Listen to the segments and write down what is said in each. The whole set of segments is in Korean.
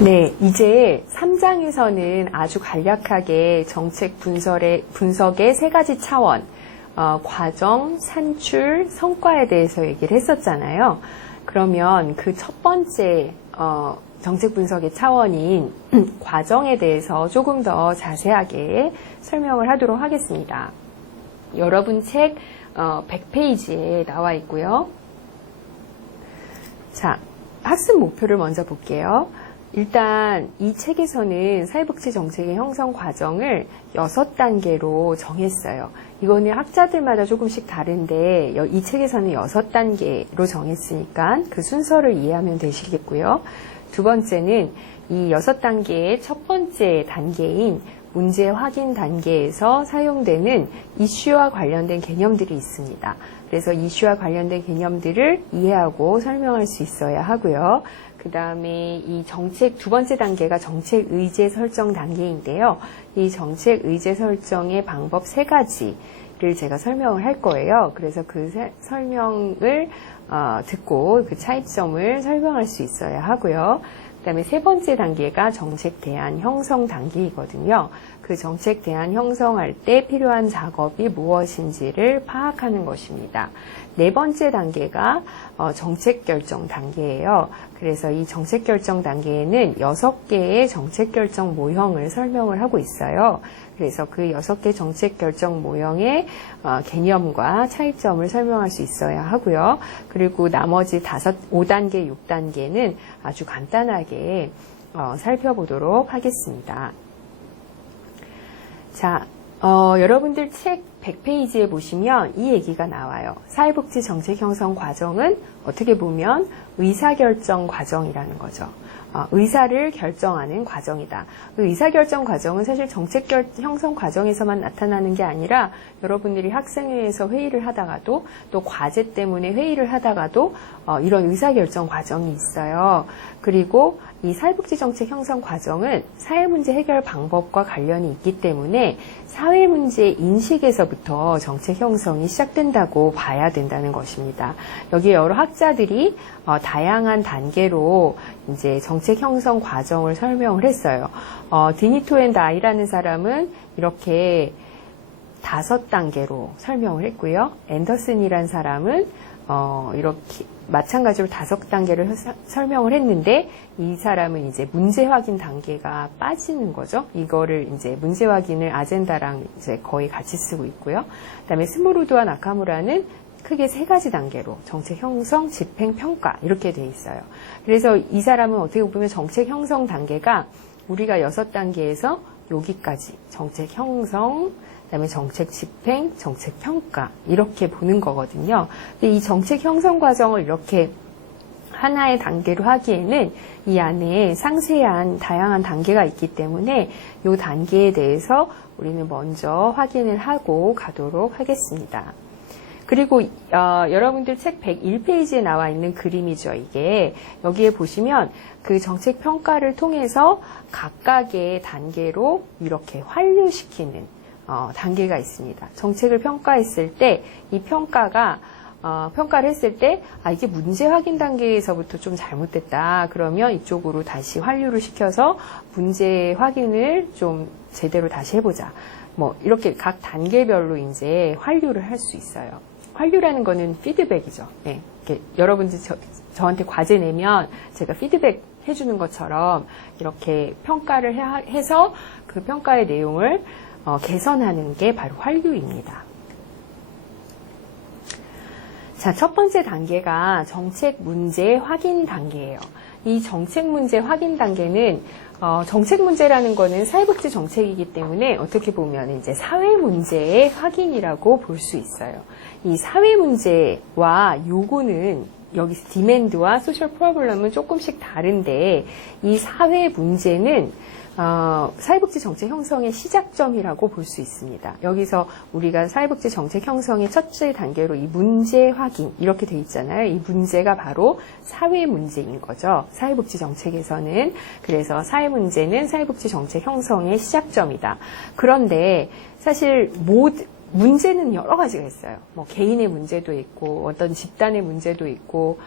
네, 이제 3장에서는 아주 간략하게 정책 분석의 세 가지 차원, 과정, 산출, 성과에 대해서 얘기를 했었잖아요. 그러면 그 첫 번째 정책 분석의 차원인 과정에 대해서 조금 더 자세하게 설명을 하도록 하겠습니다. 여러분 책 100페이지에 나와 있고요. 자, 학습 목표를 먼저 볼게요. 일단 이 책에서는 사회복지 정책의 형성 과정을 6단계로 정했어요. 이거는 학자들마다 조금씩 다른데 이 책에서는 6단계로 정했으니까 그 순서를 이해하면 되시겠고요. 두 번째는 이 6단계의 첫 번째 단계인 문제 확인 단계에서 사용되는 이슈와 관련된 개념들이 있습니다. 그래서 이슈와 관련된 개념들을 이해하고 설명할 수 있어야 하고요. 그 다음에 이 정책 두 번째 단계가 정책 의제 설정 단계인데요. 이 정책 의제 설정의 방법 3가지를 제가 설명을 할 거예요. 그래서 그 설명을 듣고 그 차이점을 설명할 수 있어야 하고요. 그 다음에 세 번째 단계가 정책 대안 형성 단계이거든요. 그 정책 대안 형성할 때 필요한 작업이 무엇인지를 파악하는 것입니다. 네 번째 단계가 정책 결정 단계예요. 그래서 이 정책 결정 단계에는 6개의 정책 결정 모형을 설명을 하고 있어요. 그래서 그 6개 정책 결정 모형의 개념과 차이점을 설명할 수 있어야 하고요. 그리고 나머지 5단계, 6단계는 아주 간단하게 살펴보도록 하겠습니다. 자, 여러분들 책 100페이지에 보시면 이 얘기가 나와요. 사회복지 정책 형성 과정은 어떻게 보면 의사결정 과정이라는 거죠. 의사를 결정하는 과정이다. 그 의사결정 과정은 사실 정책 형성 과정에서만 나타나는 게 아니라 여러분들이 학생회에서 회의를 하다가도 또 과제 때문에 회의를 하다가도 이런 의사결정 과정이 있어요. 그리고 이 사회복지 정책 형성 과정은 사회문제 해결 방법과 관련이 있기 때문에 사회문제 인식에서부터 정책 형성이 시작된다고 봐야 된다는 것입니다. 여기에 여러 학자들이 다양한 단계로 이제 정책 형성 과정을 설명을 했어요. 디니토 앤 다이라는 사람은 이렇게 5단계로 설명을 했고요. 앤더슨이라는 사람은 이렇게 마찬가지로 5단계를 설명을 했는데 이 사람은 이제 문제 확인 단계가 빠지는 거죠. 이거를 이제 문제 확인을 아젠다랑 이제 거의 같이 쓰고 있고요. 그다음에 스무루드와 나카무라는 크게 3가지 단계로 정책 형성, 집행, 평가 이렇게 돼 있어요. 그래서 이 사람은 어떻게 보면 정책 형성 단계가 우리가 6단계에서 여기까지 정책 형성, 그다음에 정책 집행, 정책 평가 이렇게 보는 거거든요. 근데 이 정책 형성 과정을 이렇게 하나의 단계로 하기에는 이 안에 상세한 다양한 단계가 있기 때문에 이 단계에 대해서 우리는 먼저 확인을 하고 가도록 하겠습니다. 그리고 여러분들 책 101페이지에 나와 있는 그림이죠. 이게 여기에 보시면 그 정책 평가를 통해서 각각의 단계로 이렇게 환류시키는 단계가 있습니다. 정책을 평가했을 때 이 평가가 평가를 했을 때 이게 문제 확인 단계에서부터 좀 잘못됐다. 그러면 이쪽으로 다시 환류를 시켜서 문제 확인을 좀 제대로 다시 해보자. 뭐 이렇게 각 단계별로 이제 환류를 할 수 있어요. 환류라는 거는 피드백이죠. 네, 이렇게 여러분들 저한테 과제 내면 제가 피드백 해주는 것처럼 이렇게 평가를 해서 그 평가의 내용을 개선하는 게 바로 환류입니다. 자, 첫 번째 단계가 정책 문제 확인 단계예요. 이 정책 문제 확인 단계는 정책 문제라는 거는 사회복지 정책이기 때문에 어떻게 보면 이제 사회 문제의 확인이라고 볼 수 있어요. 이 사회 문제와 요구는 여기서 디맨드와 소셜 프로블럼은 조금씩 다른데 이 사회 문제는 사회복지 정책 형성의 시작점이라고 볼 수 있습니다. 여기서 우리가 사회복지 정책 형성의 첫째 단계로 이 문제 확인 이렇게 돼 있잖아요. 이 문제가 바로 사회 문제인 거죠. 사회복지 정책에서는. 그래서 사회 문제는 사회복지 정책 형성의 시작점이다. 그런데 사실 문제는 여러 가지가 있어요. 뭐 개인의 문제도 있고 어떤 집단의 문제도 있고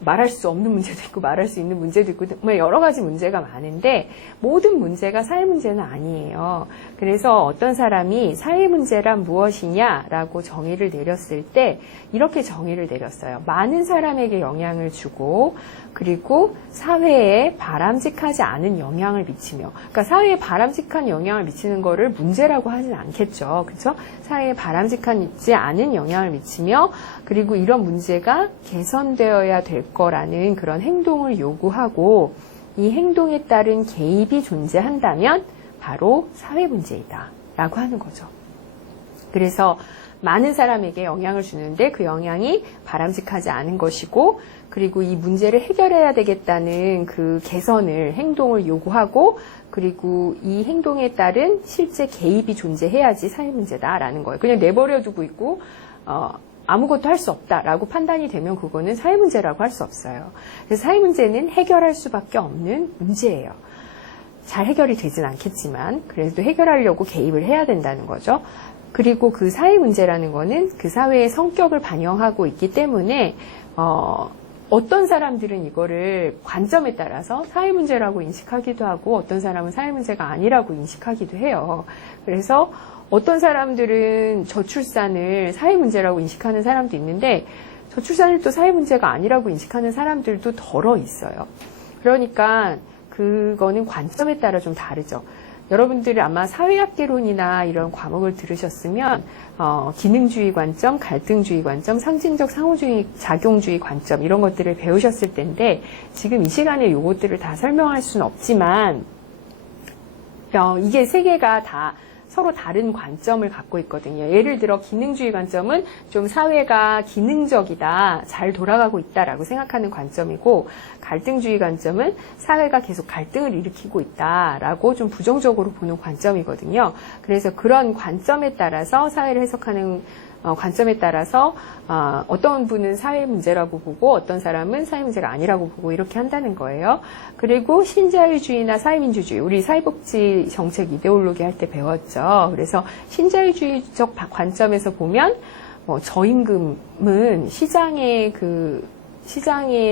말할 수 없는 문제도 있고 말할 수 있는 문제도 있고 정말 여러 가지 문제가 많은데 모든 문제가 사회 문제는 아니에요. 그래서 어떤 사람이 사회 문제란 무엇이냐라고 정의를 내렸을 때 이렇게 정의를 내렸어요. 많은 사람에게 영향을 주고 그리고 사회에 바람직하지 않은 영향을 미치며, 그러니까 사회에 바람직한 영향을 미치는 거를 문제라고 하진 않겠죠. 그렇죠? 사회에 바람직하지 않은 영향을 미치며 그리고 이런 문제가 개선되어야 될 거라는 그런 행동을 요구하고 이 행동에 따른 개입이 존재한다면 바로 사회 문제이다 라고 하는 거죠. 그래서 많은 사람에게 영향을 주는데 그 영향이 바람직하지 않은 것이고 그리고 이 문제를 해결해야 되겠다는 그 개선을 행동을 요구하고 그리고 이 행동에 따른 실제 개입이 존재해야지 사회 문제다라는 거예요. 그냥 내버려 두고 있고 아무것도 할 수 없다라고 판단이 되면 그거는 사회 문제라고 할 수 없어요. 그래서 사회 문제는 해결할 수밖에 없는 문제예요. 잘 해결이 되진 않겠지만 그래도 해결하려고 개입을 해야 된다는 거죠. 그리고 그 사회 문제라는 거는 그 사회의 성격을 반영하고 있기 때문에 어떤 사람들은 이거를 관점에 따라서 사회 문제라고 인식하기도 하고 어떤 사람은 사회 문제가 아니라고 인식하기도 해요. 그래서 어떤 사람들은 저출산을 사회 문제라고 인식하는 사람도 있는데 저출산을 또 사회 문제가 아니라고 인식하는 사람들도 덜어 있어요. 그러니까 그거는 관점에 따라 좀 다르죠. 여러분들이 아마 사회학개론이나 이런 과목을 들으셨으면 기능주의 관점, 갈등주의 관점, 상징적 상호주의, 작용주의 관점 이런 것들을 배우셨을 텐데 지금 이 시간에 이것들을 다 설명할 수는 없지만 이게 세 개가 다 서로 다른 관점을 갖고 있거든요. 예를 들어 기능주의 관점은 좀 사회가 기능적이다, 잘 돌아가고 있다라고 생각하는 관점이고 갈등주의 관점은 사회가 계속 갈등을 일으키고 있다라고 좀 부정적으로 보는 관점이거든요. 그래서 그런 관점에 따라서 사회를 해석하는 관점에 따라서 어떤 분은 사회 문제라고 보고 어떤 사람은 사회 문제가 아니라고 보고 이렇게 한다는 거예요. 그리고 신자유주의나 사회민주주의, 우리 사회복지 정책 이데올로기 할 때 배웠죠. 그래서 신자유주의적 관점에서 보면 저임금은 시장에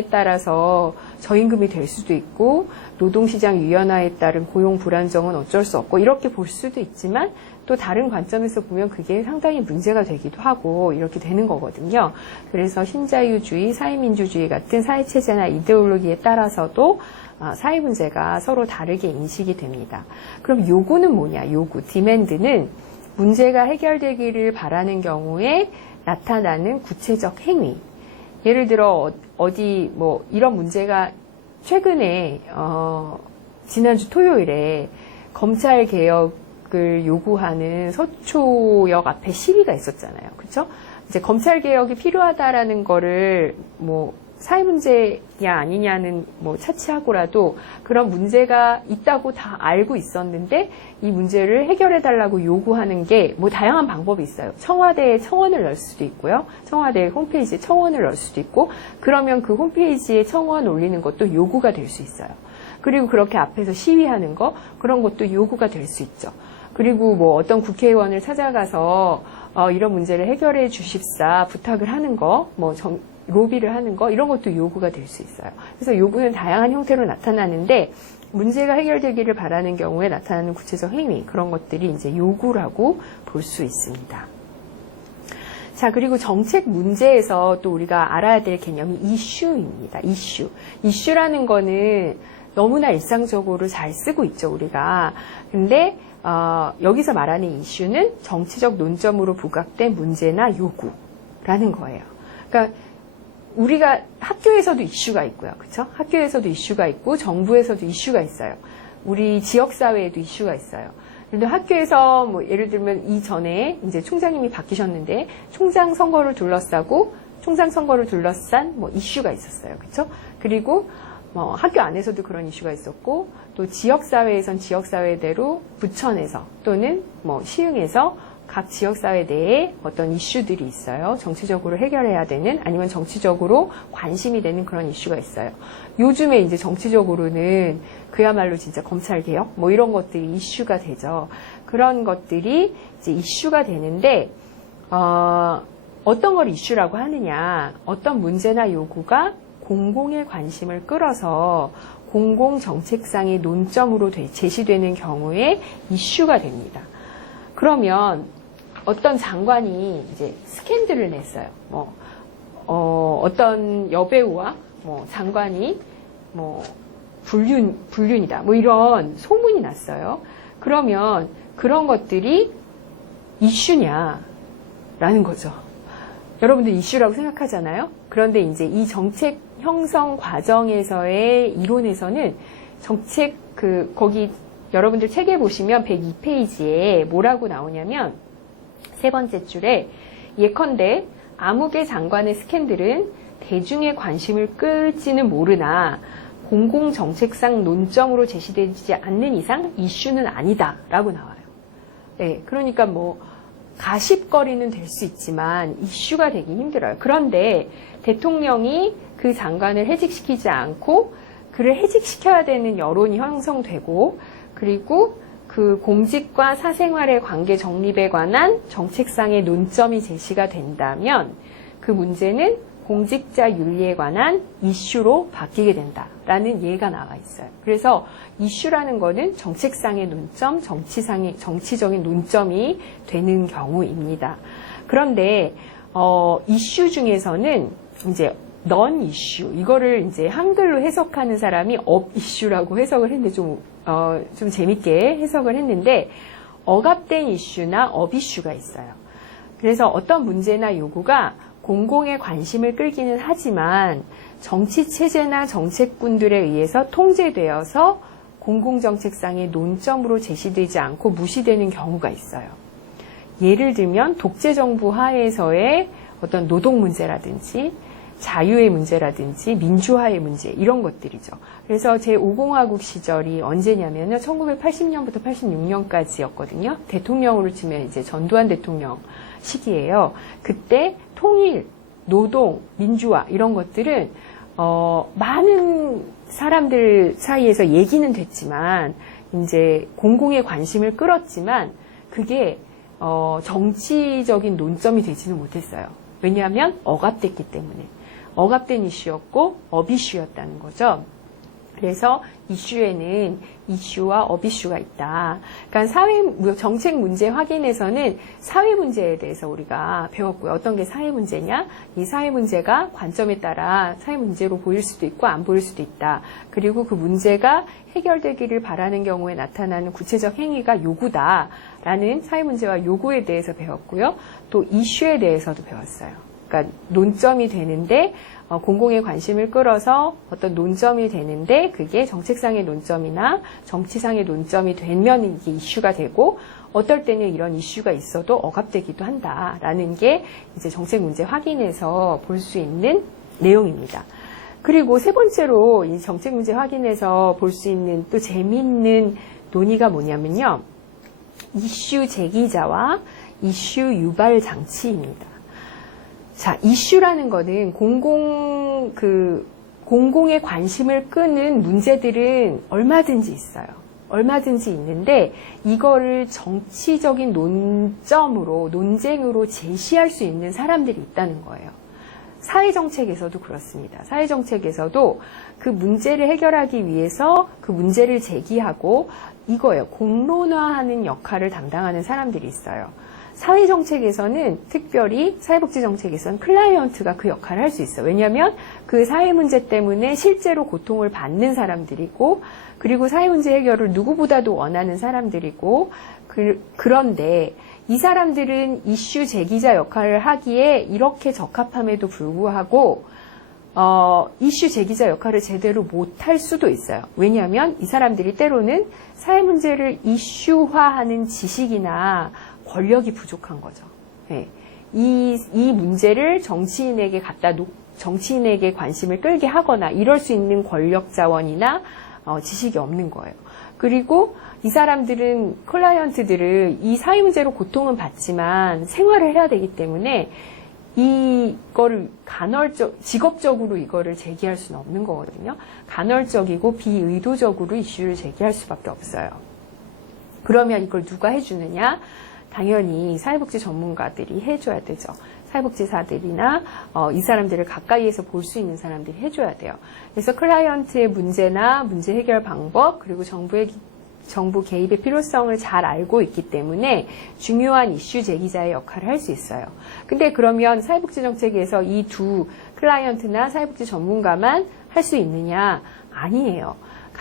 따라서 저임금이 될 수도 있고 노동시장 유연화에 따른 고용 불안정은 어쩔 수 없고 이렇게 볼 수도 있지만 또 다른 관점에서 보면 그게 상당히 문제가 되기도 하고 이렇게 되는 거거든요. 그래서 신자유주의, 사회민주주의 같은 사회체제나 이데올로기에 따라서도 사회 문제가 서로 다르게 인식이 됩니다. 그럼 요구는 뭐냐? 요구, 디맨드는 문제가 해결되기를 바라는 경우에 나타나는 구체적 행위. 예를 들어 어디 이런 문제가 최근에 지난주 토요일에 검찰 개혁을 요구하는 서초역 앞에 시위가 있었잖아요. 그렇죠? 이제 검찰 개혁이 필요하다라는 거를 사회 문제냐 아니냐는 차치하고라도 그런 문제가 있다고 다 알고 있었는데 이 문제를 해결해 달라고 요구하는 게 다양한 방법이 있어요. 청와대에 청원을 넣을 수도 있고요. 청와대 홈페이지에 청원을 넣을 수도 있고 그러면 그 홈페이지에 청원 올리는 것도 요구가 될 수 있어요. 그리고 그렇게 앞에서 시위하는 거 그런 것도 요구가 될 수 있죠. 그리고 어떤 국회의원을 찾아가서 이런 문제를 해결해 주십사 부탁을 하는 거 로비를 하는 거 이런 것도 요구가 될 수 있어요. 그래서 요구는 다양한 형태로 나타나는데 문제가 해결되기를 바라는 경우에 나타나는 구체적 행위 그런 것들이 이제 요구라고 볼 수 있습니다. 자, 그리고 정책 문제에서 또 우리가 알아야 될 개념이 이슈입니다. 이슈라는 거는 너무나 일상적으로 잘 쓰고 있죠, 우리가. 근데 여기서 말하는 이슈는 정치적 논점으로 부각된 문제나 요구라는 거예요. 그러니까 우리가 학교에서도 이슈가 있고요. 그렇죠? 학교에서도 이슈가 있고 정부에서도 이슈가 있어요. 우리 지역사회에도 이슈가 있어요. 그런데 학교에서 예를 들면 이전에 이제 총장님이 바뀌셨는데 총장 선거를 둘러싼 이슈가 있었어요. 그렇죠? 그리고 학교 안에서도 그런 이슈가 있었고 또 지역사회에선 지역사회대로 부천에서 또는 시흥에서 각 지역사회 내에 어떤 이슈들이 있어요. 정치적으로 해결해야 되는 아니면 정치적으로 관심이 되는 그런 이슈가 있어요. 요즘에 이제 정치적으로는 그야말로 진짜 검찰개혁 이런 것들이 이슈가 되죠. 그런 것들이 이제 이슈가 되는데 어떤 걸 이슈라고 하느냐 어떤 문제나 요구가 공공의 관심을 끌어서 공공정책상의 논점으로 제시되는 경우에 이슈가 됩니다. 그러면 어떤 장관이 이제 스캔들을 냈어요. 어떤 여배우와 장관이 불륜이다. 이런 소문이 났어요. 그러면 그런 것들이 이슈냐라는 거죠. 여러분들 이슈라고 생각하잖아요. 그런데 이제 이 정책 형성 과정에서의 이론에서는 정책 거기 여러분들 책에 보시면 102페이지에 뭐라고 나오냐면 세 번째 줄에 예컨대 아무개 장관의 스캔들은 대중의 관심을 끌지는 모르나 공공정책상 논점으로 제시되지 않는 이상 이슈는 아니다 라고 나와요. 네, 그러니까 가십거리는 될 수 있지만 이슈가 되기 힘들어요. 그런데 대통령이 그 장관을 해직시키지 않고 그를 해직시켜야 되는 여론이 형성되고 그리고 그 공직과 사생활의 관계 정립에 관한 정책상의 논점이 제시가 된다면 그 문제는 공직자 윤리에 관한 이슈로 바뀌게 된다라는 예가 나와 있어요. 그래서 이슈라는 거는 정책상의 논점, 정치적인 논점이 되는 경우입니다. 그런데 이슈 중에서는 이제 넌 이슈 이거를 이제 한글로 해석하는 사람이 업 이슈라고 해석을 했는데 좀 재밌게 해석을 했는데 억압된 이슈나 업 이슈가 있어요. 그래서 어떤 문제나 요구가 공공의 관심을 끌기는 하지만 정치 체제나 정책군들에 의해서 통제되어서 공공정책상의 논점으로 제시되지 않고 무시되는 경우가 있어요. 예를 들면 독재정부 하에서의 어떤 노동 문제라든지 자유의 문제라든지 민주화의 문제 이런 것들이죠. 그래서 제5공화국 시절이 언제냐면요. 1980년부터 86년까지였거든요. 대통령으로 치면 이제 전두환 대통령 시기예요. 그때 통일, 노동, 민주화 이런 것들은 많은 사람들 사이에서 얘기는 됐지만 이제 공공의 관심을 끌었지만 그게 정치적인 논점이 되지는 못했어요. 왜냐하면 억압됐기 때문에. 억압된 이슈였고 업이슈였다는 거죠. 그래서 이슈에는 이슈와 업이슈가 있다. 그러니까 정책 문제 확인에서는 사회 문제에 대해서 우리가 배웠고요. 어떤 게 사회 문제냐? 이 사회 문제가 관점에 따라 사회 문제로 보일 수도 있고 안 보일 수도 있다. 그리고 그 문제가 해결되기를 바라는 경우에 나타나는 구체적 행위가 요구다라는 사회 문제와 요구에 대해서 배웠고요. 또 이슈에 대해서도 배웠어요. 그러니까 논점이 되는데 공공의 관심을 끌어서 어떤 논점이 되는데 그게 정책상의 논점이나 정치상의 논점이 되면 이게 이슈가 되고 어떨 때는 이런 이슈가 있어도 억압되기도 한다라는 게 이제 정책 문제 확인에서 볼 수 있는 내용입니다. 그리고 세 번째로 이 정책 문제 확인에서 볼 수 있는 또 재미있는 논의가 뭐냐면요. 이슈 제기자와 이슈 유발 장치입니다. 자, 이슈라는 거는 공공의 관심을 끄는 문제들은 얼마든지 있어요. 얼마든지 있는데 이거를 정치적인 논쟁으로 제시할 수 있는 사람들이 있다는 거예요. 사회정책에서도 그렇습니다. 사회정책에서도 그 문제를 해결하기 위해서 그 문제를 제기하고 이거예요. 공론화하는 역할을 담당하는 사람들이 있어요. 사회정책에서는 특별히 사회복지정책에서는 클라이언트가 그 역할을 할 수 있어요. 왜냐하면 그 사회 문제 때문에 실제로 고통을 받는 사람들이고 그리고 사회 문제 해결을 누구보다도 원하는 사람들이고 그런데 이 사람들은 이슈 제기자 역할을 하기에 이렇게 적합함에도 불구하고 이슈 제기자 역할을 제대로 못할 수도 있어요. 왜냐하면 이 사람들이 때로는 사회 문제를 이슈화하는 지식이나 권력이 부족한 거죠. 네. 이 문제를 정치인에게 정치인에게 관심을 끌게 하거나 이럴 수 있는 권력 자원이나 지식이 없는 거예요. 그리고 이 사람들은 클라이언트들을 이 사회 문제로 고통은 받지만 생활을 해야 되기 때문에 이거를 직업적으로 이거를 제기할 수는 없는 거거든요. 간헐적이고 비의도적으로 이슈를 제기할 수밖에 없어요. 그러면 이걸 누가 해주느냐? 당연히 사회복지 전문가들이 해줘야 되죠. 사회복지사들이나 이 사람들을 가까이에서 볼 수 있는 사람들이 해줘야 돼요. 그래서 클라이언트의 문제나 문제 해결 방법, 그리고 정부 개입의 필요성을 잘 알고 있기 때문에 중요한 이슈 제기자의 역할을 할 수 있어요. 근데 그러면 사회복지 정책에서 이 두 클라이언트나 사회복지 전문가만 할 수 있느냐? 아니에요.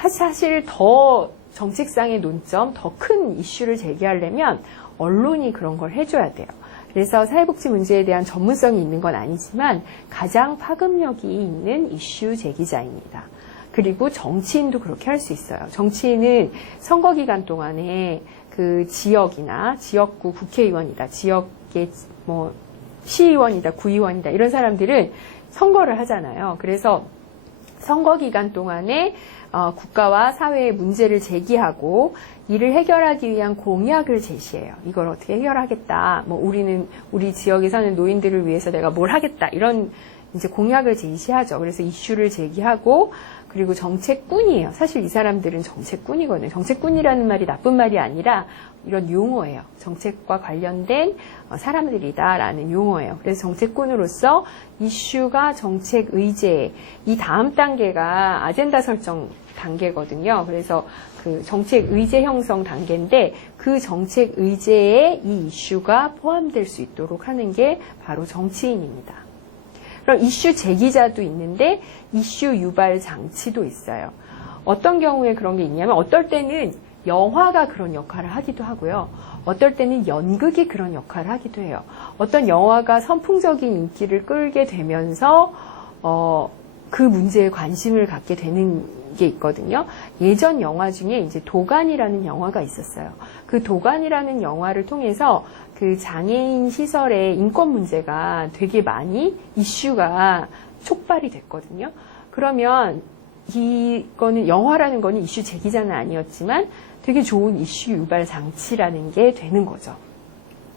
사실 더 정책상의 논점, 더 큰 이슈를 제기하려면 언론이 그런 걸 해줘야 돼요. 그래서 사회복지 문제에 대한 전문성이 있는 건 아니지만 가장 파급력이 있는 이슈 제기자입니다. 그리고 정치인도 그렇게 할 수 있어요. 정치인은 선거 기간 동안에 그 지역이나 지역구 국회의원이다, 지역의 뭐 시의원이다, 구의원이다 이런 사람들은 선거를 하잖아요. 그래서 선거 기간 동안에 국가와 사회의 문제를 제기하고 이를 해결하기 위한 공약을 제시해요. 이걸 어떻게 해결하겠다. 뭐 우리 지역에 사는 노인들을 위해서 내가 뭘 하겠다. 이런 이제 공약을 제시하죠. 그래서 이슈를 제기하고 그리고 정책꾼이에요. 사실 이 사람들은 정책꾼이거든요. 정책꾼이라는 말이 나쁜 말이 아니라 이런 용어예요. 정책과 관련된 사람들이다라는 용어예요. 그래서 정책꾼으로서 이슈가 정책 의제, 이 다음 단계가 아젠다 설정 단계거든요. 그래서 그 정책 의제 형성 단계인데 그 정책 의제에 이 이슈가 포함될 수 있도록 하는 게 바로 정치인입니다. 그럼 이슈 제기자도 있는데 이슈 유발 장치도 있어요. 어떤 경우에 그런 게 있냐면 어떨 때는 영화가 그런 역할을 하기도 하고요. 어떨 때는 연극이 그런 역할을 하기도 해요. 어떤 영화가 선풍적인 인기를 끌게 되면서 그 문제에 관심을 갖게 되는 게 있거든요. 예전 영화 중에 이제 도간이라는 영화가 있었어요. 그 도간이라는 영화를 통해서 그 장애인 시설의 인권 문제가 되게 많이 이슈가 촉발이 됐거든요. 그러면 이거는 영화라는 거는 이슈 제기자는 아니었지만 되게 좋은 이슈 유발 장치라는 게 되는 거죠.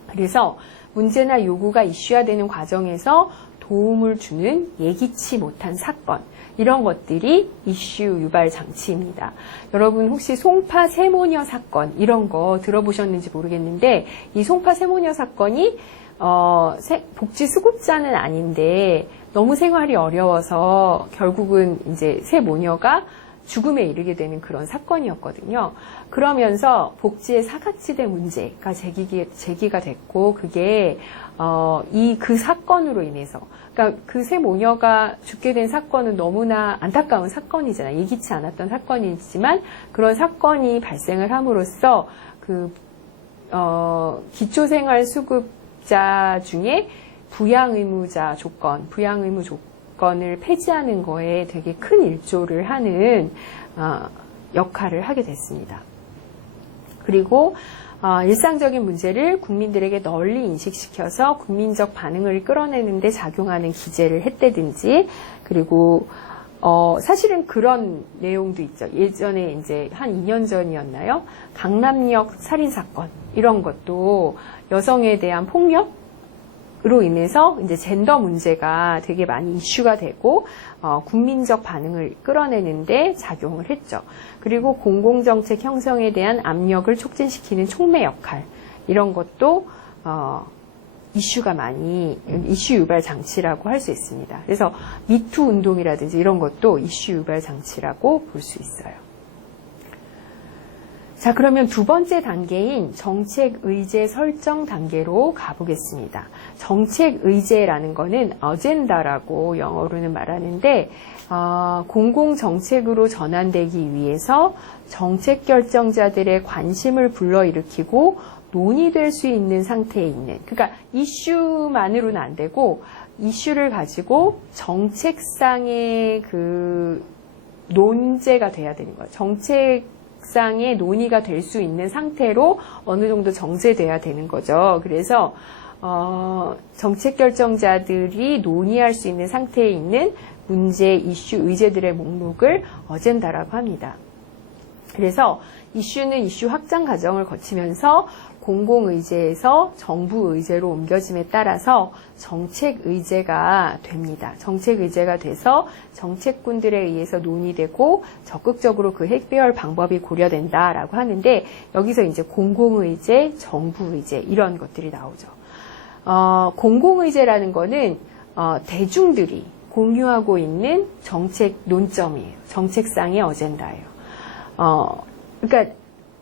그래서 문제나 요구가 이슈화되는 과정에서 도움을 주는 예기치 못한 사건, 이런 것들이 이슈 유발 장치입니다. 여러분 혹시 송파 세모녀 사건 이런 거 들어보셨는지 모르겠는데 이 송파 세모녀 사건이 복지 수급자는 아닌데 너무 생활이 어려워서 결국은 이제 세 모녀가 죽음에 이르게 되는 그런 사건이었거든요. 그러면서 복지의 사각지대 문제가 제기가 됐고 그게 그 사건으로 인해서 그러니까 그 세 모녀가 죽게 된 사건은 너무나 안타까운 사건이잖아요. 예기치 않았던 사건이지만 그런 사건이 발생을 함으로써 그 기초생활수급자 중에 부양의무자 조건, 부양의무 조건을 폐지하는 거에 되게 큰 일조를 하는 역할을 하게 됐습니다. 그리고 일상적인 문제를 국민들에게 널리 인식시켜서 국민적 반응을 끌어내는 데 작용하는 기재를 했다든지 그리고 사실은 그런 내용도 있죠. 예전에 이제 한 2년 전이었나요? 강남역 살인사건 이런 것도 여성에 대한 폭력으로 인해서 이제 젠더 문제가 되게 많이 이슈가 되고 국민적 반응을 끌어내는데 작용을 했죠. 그리고 공공정책 형성에 대한 압력을 촉진시키는 촉매 역할 이런 것도 이슈가 많이 이슈 유발 장치라고 할 수 있습니다. 그래서 미투 운동이라든지 이런 것도 이슈 유발 장치라고 볼 수 있어요. 자, 그러면 두 번째 단계인 정책 의제 설정 단계로 가보겠습니다. 정책 의제라는 거는 어젠다라고 영어로는 말하는데 공공정책으로 전환되기 위해서 정책 결정자들의 관심을 불러일으키고 논의될 수 있는 상태에 있는, 그러니까 이슈만으로는 안 되고 이슈를 가지고 정책상의 그 논제가 돼야 되는 거예요. 정책상의 논의가 될 수 있는 상태로 어느 정도 정제돼야 되는 거죠. 그래서 정책 결정자들이 논의할 수 있는 상태에 있는 문제, 이슈, 의제들의 목록을 어젠다라고 합니다. 그래서 이슈는 이슈 확장 과정을 거치면서 공공의제에서 정부의제로 옮겨짐에 따라서 정책의제가 됩니다. 정책의제가 돼서 정책군들에 의해서 논의되고 적극적으로 그 해결 방법이 고려된다라고 하는데 여기서 이제 공공의제, 정부의제 이런 것들이 나오죠. 공공의제라는 거는 대중들이 공유하고 있는 정책 논점이에요. 정책상의 어젠다예요. 그러니까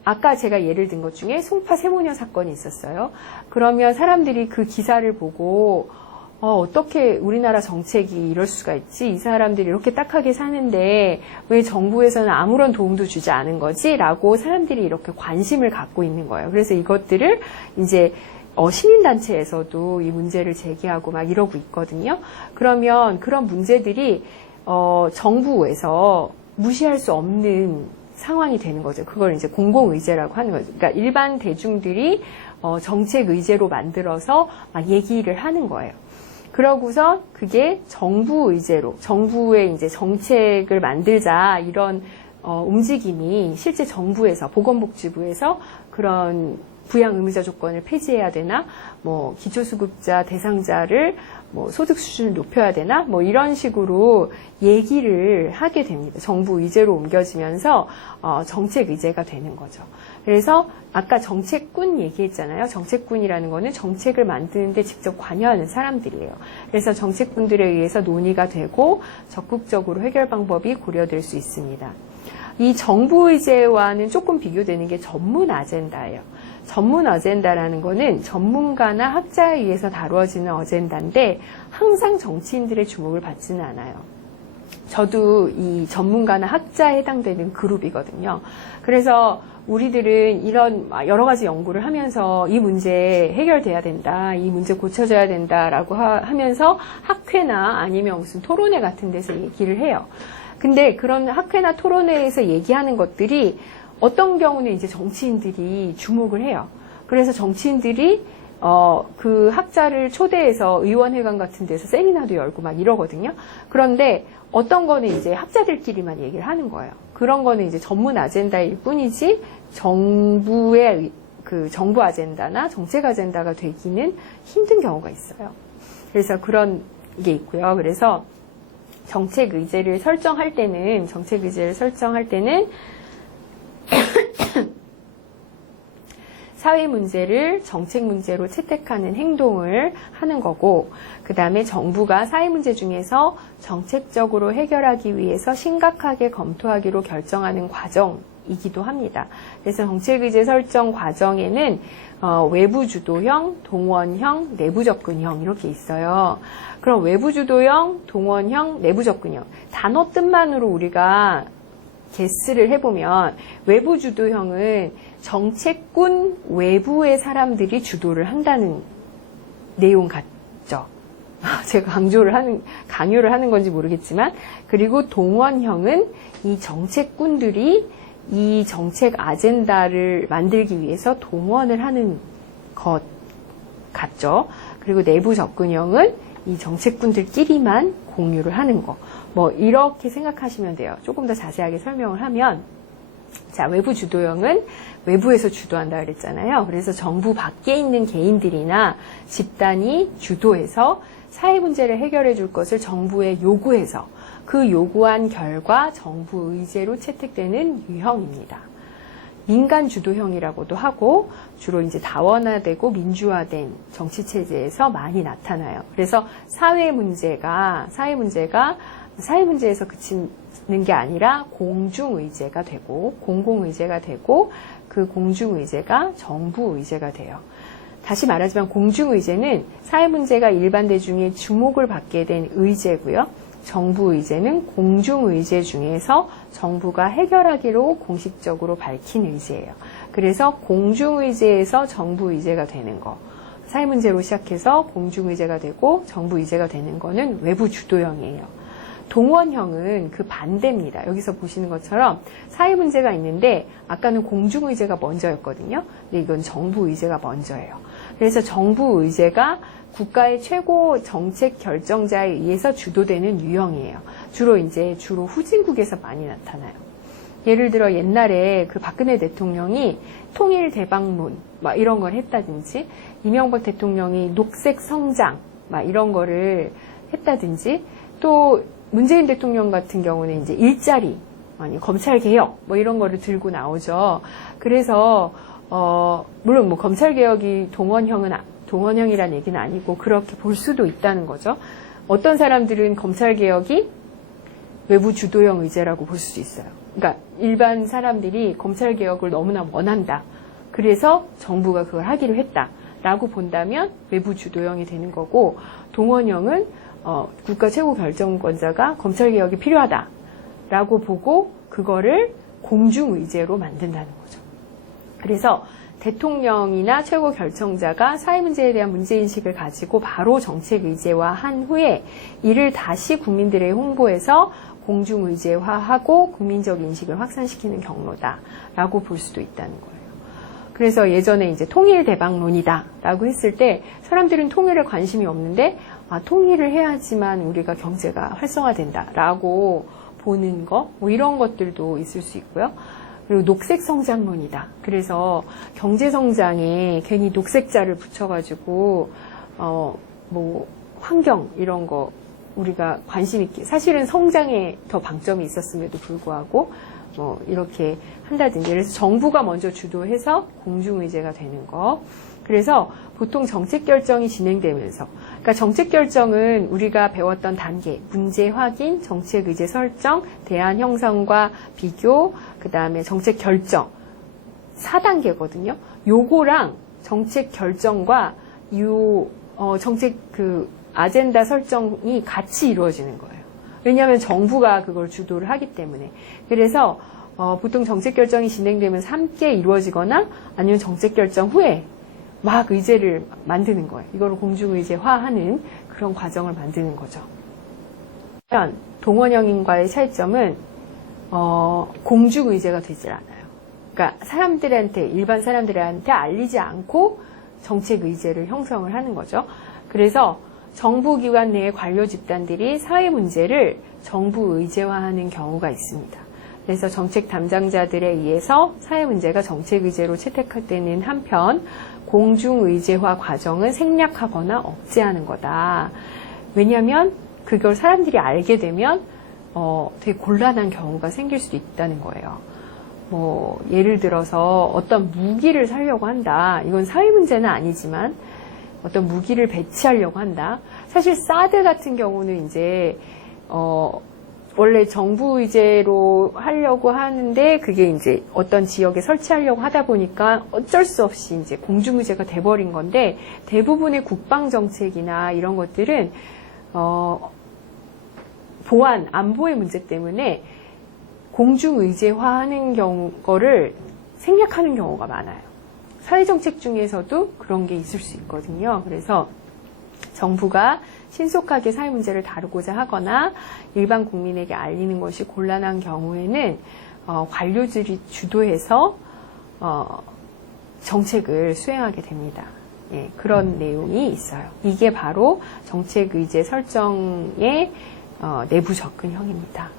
아까 제가 예를 든 것 중에 송파 세모녀 사건이 있었어요. 그러면 사람들이 그 기사를 보고 어떻게 우리나라 정책이 이럴 수가 있지? 이 사람들이 이렇게 딱하게 사는데 왜 정부에서는 아무런 도움도 주지 않은 거지? 라고 사람들이 이렇게 관심을 갖고 있는 거예요. 그래서 이것들을 이제 시민단체에서도 이 문제를 제기하고 막 이러고 있거든요. 그러면 그런 문제들이 정부에서 무시할 수 없는 상황이 되는 거죠. 그걸 이제 공공의제라고 하는 거죠. 그러니까 일반 대중들이 정책의제로 만들어서 막 얘기를 하는 거예요. 그러고서 그게 정부의제로, 정부의 이제 정책을 만들자 이런 움직임이 실제 정부에서, 보건복지부에서 그런 부양 의무자 조건을 폐지해야 되나, 뭐 기초수급자 대상자를 뭐 소득 수준을 높여야 되나, 뭐 이런 식으로 얘기를 하게 됩니다. 정부 의제로 옮겨지면서 정책 의제가 되는 거죠. 그래서 아까 정책꾼 얘기했잖아요. 정책꾼이라는 거는 정책을 만드는데 직접 관여하는 사람들이에요. 그래서 정책꾼들에 의해서 논의가 되고 적극적으로 해결 방법이 고려될 수 있습니다. 이 정부 의제와는 조금 비교되는 게 전문 아젠다예요. 전문 어젠다라는 거는 전문가나 학자에 의해서 다루어지는 어젠다인데 항상 정치인들의 주목을 받지는 않아요. 저도 이 전문가나 학자에 해당되는 그룹이거든요. 그래서 우리들은 이런 여러 가지 연구를 하면서 이 문제 해결돼야 된다, 이 문제 고쳐져야 된다라고 하면서 학회나 아니면 무슨 토론회 같은 데서 얘기를 해요. 근데 그런 학회나 토론회에서 얘기하는 것들이 어떤 경우는 이제 정치인들이 주목을 해요. 그래서 정치인들이 그 학자를 초대해서 의원회관 같은 데서 세미나도 열고 막 이러거든요. 그런데 어떤 거는 이제 학자들끼리만 얘기를 하는 거예요. 그런 거는 이제 전문 아젠다일 뿐이지 정부의 그 정부 아젠다나 정책 아젠다가 되기는 힘든 경우가 있어요. 그래서 그런 게 있고요. 그래서 정책 의제를 설정할 때는 사회 문제를 정책 문제로 채택하는 행동을 하는 거고, 그 다음에 정부가 사회 문제 중에서 정책적으로 해결하기 위해서 심각하게 검토하기로 결정하는 과정이기도 합니다. 그래서 정책 의제 설정 과정에는 외부 주도형, 동원형, 내부 접근형 이렇게 있어요. 그럼 외부 주도형, 동원형, 내부 접근형 단어 뜻만으로 우리가 게스를 해보면 외부 주도형은 정책군 외부의 사람들이 주도를 한다는 내용 같죠. 제가 강요를 하는 건지 모르겠지만, 그리고 동원형은 이 정책군들이 이 정책 아젠다를 만들기 위해서 동원을 하는 것 같죠. 그리고 내부 접근형은 이 정책군들끼리만 공유를 하는 거. 뭐 이렇게 생각하시면 돼요. 조금 더 자세하게 설명을 하면, 자, 외부 주도형은 외부에서 주도한다 그랬잖아요. 그래서 정부 밖에 있는 개인들이나 집단이 주도해서 사회 문제를 해결해 줄 것을 정부에 요구해서 그 요구한 결과 정부 의제로 채택되는 유형입니다. 민간 주도형이라고도 하고 주로 이제 다원화되고 민주화된 정치 체제에서 많이 나타나요. 그래서 사회 문제에서 그치는 게 아니라 공중의제가 되고 공공의제가 되고 그 공중의제가 정부의제가 돼요. 다시 말하지만 공중의제는 사회 문제가 일반 대중의 주목을 받게 된 의제고요. 정부의제는 공중의제 중에서 정부가 해결하기로 공식적으로 밝힌 의제예요. 그래서 공중의제에서 정부의제가 되는 거, 사회 문제로 시작해서 공중의제가 되고 정부의제가 되는 거는 외부 주도형이에요. 동원형은 그 반대입니다. 여기서 보시는 것처럼 사회 문제가 있는데 아까는 공중의제가 먼저였거든요. 근데 이건 정부의제가 먼저예요. 그래서 정부의제가 국가의 최고 정책 결정자에 의해서 주도되는 유형이에요. 주로 후진국에서 많이 나타나요. 예를 들어 옛날에 그 박근혜 대통령이 통일 대방론 막 이런 걸 했다든지, 이명박 대통령이 녹색 성장 막 이런 거를 했다든지, 또 문재인 대통령 같은 경우는 이제 일자리, 아니 검찰 개혁 뭐 이런 거를 들고 나오죠. 그래서 물론 뭐 검찰 개혁이 동원형이란 얘기는 아니고 그렇게 볼 수도 있다는 거죠. 어떤 사람들은 검찰 개혁이 외부 주도형 의제라고 볼 수도 있어요. 그러니까 일반 사람들이 검찰 개혁을 너무나 원한다. 그래서 정부가 그걸 하기로 했다라고 본다면 외부 주도형이 되는 거고, 동원형은 국가 최고 결정권자가 검찰 개혁이 필요하다라고 보고 그거를 공중 의제로 만든다는 거죠. 그래서 대통령이나 최고 결정자가 사회 문제에 대한 문제인식을 가지고 바로 정책 의제화한 후에 이를 다시 국민들에게 홍보해서 공중의제화하고 국민적 인식을 확산시키는 경로다라고 볼 수도 있다는 거예요. 그래서 예전에 이제 통일 대박론이다라고 했을 때 사람들은 통일에 관심이 없는데, 통일을 해야지만 우리가 경제가 활성화된다라고 보는 거, 뭐 이런 것들도 있을 수 있고요. 그리고 녹색 성장론이다. 그래서 경제 성장에 괜히 녹색자를 붙여가지고 뭐 환경 이런 거 우리가 관심 있게, 사실은 성장에 더 방점이 있었음에도 불구하고 뭐 이렇게 한다든지, 그래서 정부가 먼저 주도해서 공중의제가 되는 거. 그래서 보통 정책 결정이 진행되면서, 그러니까 정책 결정은 우리가 배웠던 단계, 문제 확인, 정책 의제 설정, 대안 형성과 비교, 그 다음에 정책 결정 4단계거든요. 요거랑 정책 결정과 정책 아젠다 설정이 같이 이루어지는 거예요. 왜냐하면 정부가 그걸 주도를 하기 때문에. 그래서 보통 정책 결정이 진행되면서 함께 이루어지거나 아니면 정책 결정 후에 막 의제를 만드는 거예요. 이거를 공중의제화하는 그런 과정을 만드는 거죠. 동원형과의 차이점은 공중의제가 되질 않아요. 그러니까 일반 사람들한테 알리지 않고 정책 의제를 형성을 하는 거죠. 그래서 정부기관 내의 관료 집단들이 사회 문제를 정부 의제화하는 경우가 있습니다. 그래서 정책 담당자들에 의해서 사회 문제가 정책 의제로 채택되는 한편, 공중의제화 과정은 생략하거나 억제하는 거다. 왜냐하면 그걸 사람들이 알게 되면 되게 곤란한 경우가 생길 수도 있다는 거예요. 뭐 예를 들어서 어떤 무기를 사려고 한다. 이건 사회 문제는 아니지만 어떤 무기를 배치하려고 한다. 사실 사드 같은 경우는 이제 원래 정부 의제로 하려고 하는데 그게 이제 어떤 지역에 설치하려고 하다 보니까 어쩔 수 없이 이제 공중 의제가 돼버린 건데, 대부분의 국방 정책이나 이런 것들은 보안, 안보의 문제 때문에 공중 의제화하는 거를 생략하는 경우가 많아요. 사회정책 중에서도 그런 게 있을 수 있거든요. 그래서 정부가 신속하게 사회 문제를 다루고자 하거나 일반 국민에게 알리는 것이 곤란한 경우에는 관료들이 주도해서 정책을 수행하게 됩니다. 예, 그런 내용이 있어요. 이게 바로 정책 의제 설정의 내부 접근형입니다.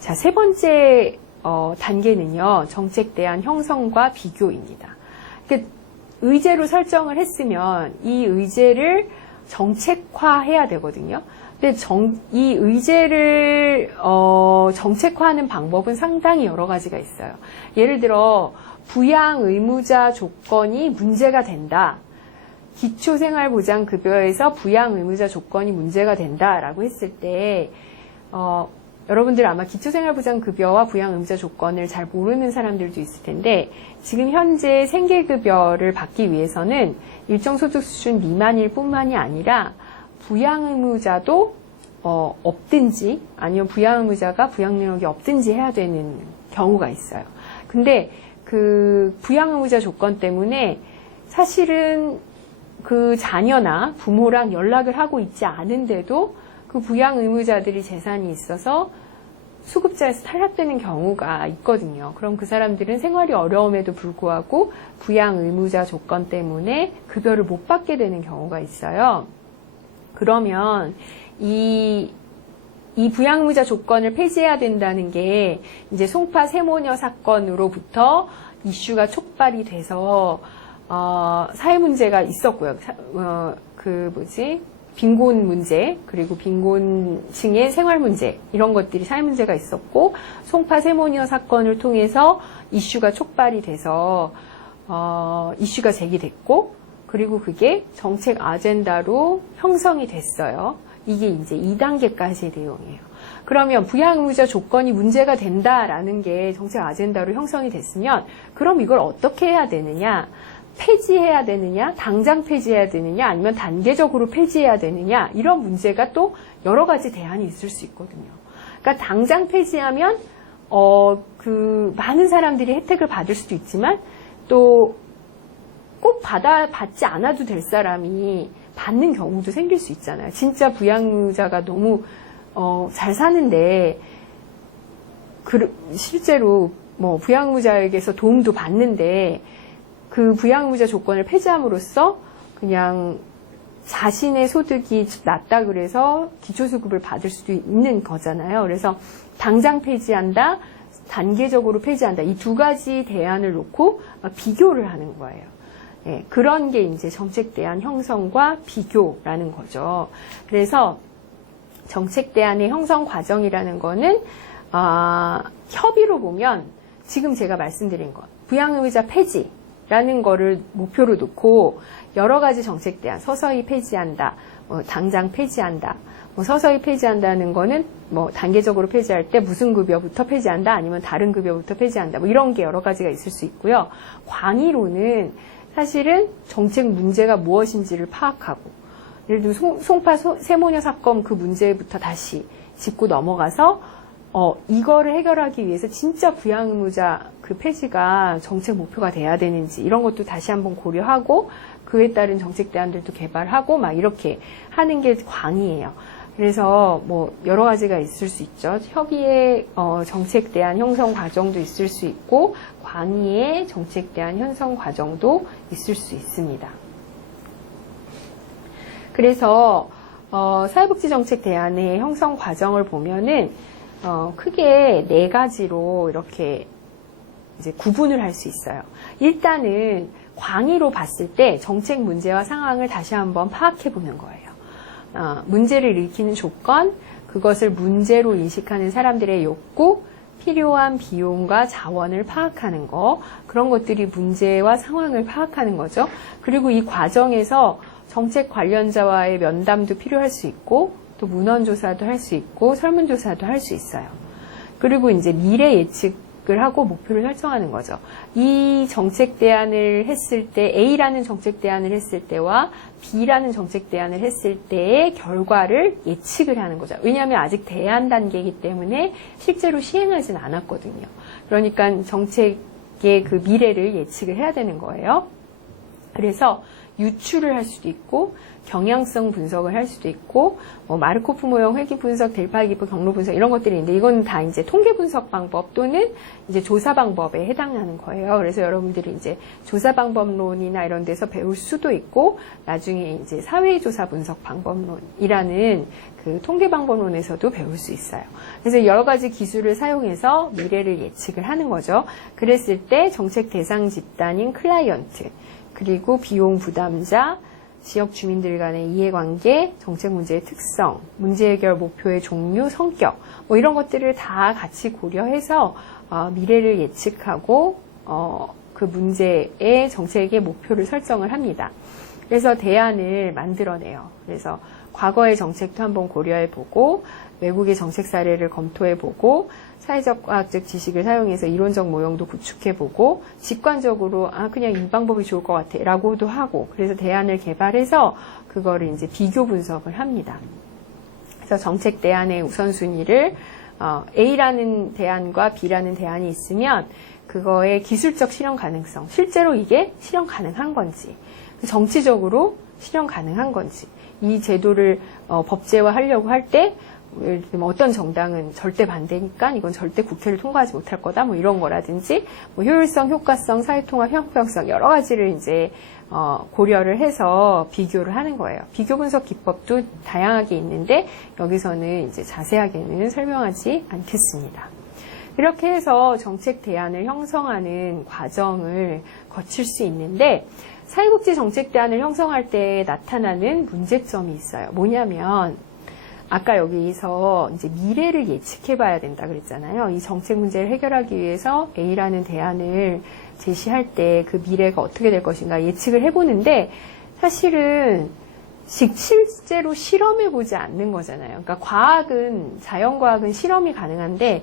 자, 세 번째 단계는요, 정책 대안 형성과 비교입니다. 의제로 설정을 했으면 이 의제를 정책화해야 되거든요. 근데 이 의제를 정책화하는 방법은 상당히 여러 가지가 있어요. 예를 들어 부양 의무자 조건이 문제가 된다. 기초생활보장급여에서 부양 의무자 조건이 문제가 된다라고 했을 때 여러분들 아마 기초생활보장급여와 부양 의무자 조건을 잘 모르는 사람들도 있을 텐데, 지금 현재 생계급여를 받기 위해서는 일정 소득 수준 미만일 뿐만이 아니라 부양 의무자도 없든지 아니면 부양 의무자가 부양 능력이 없든지 해야 되는 경우가 있어요. 근데 그 부양 의무자 조건 때문에 사실은 그 자녀나 부모랑 연락을 하고 있지 않은데도 그 부양 의무자들이 재산이 있어서 수급자에서 탈락되는 경우가 있거든요. 그럼 그 사람들은 생활이 어려움에도 불구하고 부양 의무자 조건 때문에 급여를 못 받게 되는 경우가 있어요. 그러면 이 부양 의무자 조건을 폐지해야 된다는 게 이제 송파 세모녀 사건으로부터 이슈가 촉발이 돼서 사회 문제가 있었고요. 빈곤 문제, 그리고 빈곤층의 생활 문제, 이런 것들이 사회 문제가 있었고, 송파 세모니어 사건을 통해서 이슈가 촉발이 돼서, 이슈가 제기됐고, 그리고 그게 정책 아젠다로 형성이 됐어요. 이게 이제 2단계까지의 내용이에요. 그러면 부양의무자 조건이 문제가 된다라는 게 정책 아젠다로 형성이 됐으면, 그럼 이걸 어떻게 해야 되느냐? 폐지해야 되느냐, 당장 폐지해야 되느냐, 아니면 단계적으로 폐지해야 되느냐, 이런 문제가 또 여러 가지 대안이 있을 수 있거든요. 그러니까 당장 폐지하면 많은 사람들이 혜택을 받을 수도 있지만 또 꼭 받지 않아도 될 사람이 받는 경우도 생길 수 있잖아요. 진짜 부양의무자가 너무 잘 사는데 실제로 뭐 부양의무자에게서 도움도 받는데 그 부양의무자 조건을 폐지함으로써 그냥 자신의 소득이 낮다 그래서 기초수급을 받을 수도 있는 거잖아요. 그래서 당장 폐지한다, 단계적으로 폐지한다. 이 두 가지 대안을 놓고 비교를 하는 거예요. 예, 그런 게 이제 정책 대안 형성과 비교라는 거죠. 그래서 정책 대안의 형성 과정이라는 거는 협의로 보면 지금 제가 말씀드린 것, 부양의무자 폐지 라는 거를 목표로 놓고 여러 가지 정책 대안, 서서히 폐지한다, 당장 폐지한다, 서서히 폐지한다는 거는 단계적으로 폐지할 때 무슨 급여부터 폐지한다, 아니면 다른 급여부터 폐지한다, 이런 게 여러 가지가 있을 수 있고요. 광의로는 사실은 정책 문제가 무엇인지를 파악하고, 예를 들어 송파 세모녀 사건 그 문제부터 다시 짚고 넘어가서 이거를 해결하기 위해서 진짜 부양의무자 그 폐지가 정책 목표가 돼야 되는지 이런 것도 다시 한번 고려하고 그에 따른 정책 대안들도 개발하고 막 이렇게 하는 게 광의예요. 그래서 여러 가지가 있을 수 있죠. 협의의 정책 대안 형성 과정도 있을 수 있고 광의의 정책 대안 형성 과정도 있을 수 있습니다. 그래서 사회복지 정책 대안의 형성 과정을 보면은 크게 4가지로 이렇게 이제 구분을 할 수 있어요. 일단은 광의로 봤을 때 정책 문제와 상황을 다시 한번 파악해 보는 거예요. 문제를 일으키는 조건, 그것을 문제로 인식하는 사람들의 욕구, 필요한 비용과 자원을 파악하는 거, 그런 것들이 문제와 상황을 파악하는 거죠. 그리고 이 과정에서 정책 관련자와의 면담도 필요할 수 있고, 또 문헌조사도 할 수 있고, 설문조사도 할 수 있어요. 그리고 이제 미래 예측을 하고 목표를 설정하는 거죠. 이 정책 대안을 했을 때, A라는 정책 대안을 했을 때와 B라는 정책 대안을 했을 때의 결과를 예측을 하는 거죠. 왜냐하면 아직 대안 단계이기 때문에 실제로 시행하진 않았거든요. 그러니까 정책의 그 미래를 예측을 해야 되는 거예요. 그래서 유추를 할 수도 있고 경향성 분석을 할 수도 있고 마르코프 모형 회귀 분석, 델파 기프 경로 분석 이런 것들이 있는데 이건 다 이제 통계 분석 방법 또는 이제 조사 방법에 해당하는 거예요. 그래서 여러분들이 이제 조사 방법론이나 이런 데서 배울 수도 있고 나중에 이제 사회조사 분석 방법론이라는 그 통계 방법론에서도 배울 수 있어요. 그래서 여러 가지 기술을 사용해서 미래를 예측을 하는 거죠. 그랬을 때 정책 대상 집단인 클라이언트 그리고 비용 부담자, 지역 주민들 간의 이해관계, 정책 문제의 특성, 문제 해결 목표의 종류, 성격 이런 것들을 다 같이 고려해서 미래를 예측하고 그 문제의 정책의 목표를 설정을 합니다. 그래서 대안을 만들어내요. 그래서 과거의 정책도 한번 고려해보고 외국의 정책 사례를 검토해보고 사회적 과학적 지식을 사용해서 이론적 모형도 구축해보고 직관적으로 그냥 이 방법이 좋을 것 같아 라고도 하고 그래서 대안을 개발해서 그거를 이제 비교 분석을 합니다. 그래서 정책 대안의 우선순위를 A라는 대안과 B라는 대안이 있으면 그거의 기술적 실현 가능성, 실제로 이게 실현 가능한 건지 정치적으로 실현 가능한 건지 이 제도를 법제화하려고 할 때 예를 들면 어떤 정당은 절대 반대니까 이건 절대 국회를 통과하지 못할 거다 이런 거라든지 효율성, 효과성, 사회통합, 형평성 여러 가지를 이제 고려를 해서 비교를 하는 거예요. 비교 분석 기법도 다양하게 있는데 여기서는 이제 자세하게는 설명하지 않겠습니다. 이렇게 해서 정책 대안을 형성하는 과정을 거칠 수 있는데 사회복지 정책 대안을 형성할 때 나타나는 문제점이 있어요. 뭐냐면 아까 여기서 이제 미래를 예측해 봐야 된다 그랬잖아요. 이 정책 문제를 해결하기 위해서 A라는 대안을 제시할 때 그 미래가 어떻게 될 것인가 예측을 해보는데 사실은 실제로 실험해 보지 않는 거잖아요. 그러니까 과학은, 자연과학은 실험이 가능한데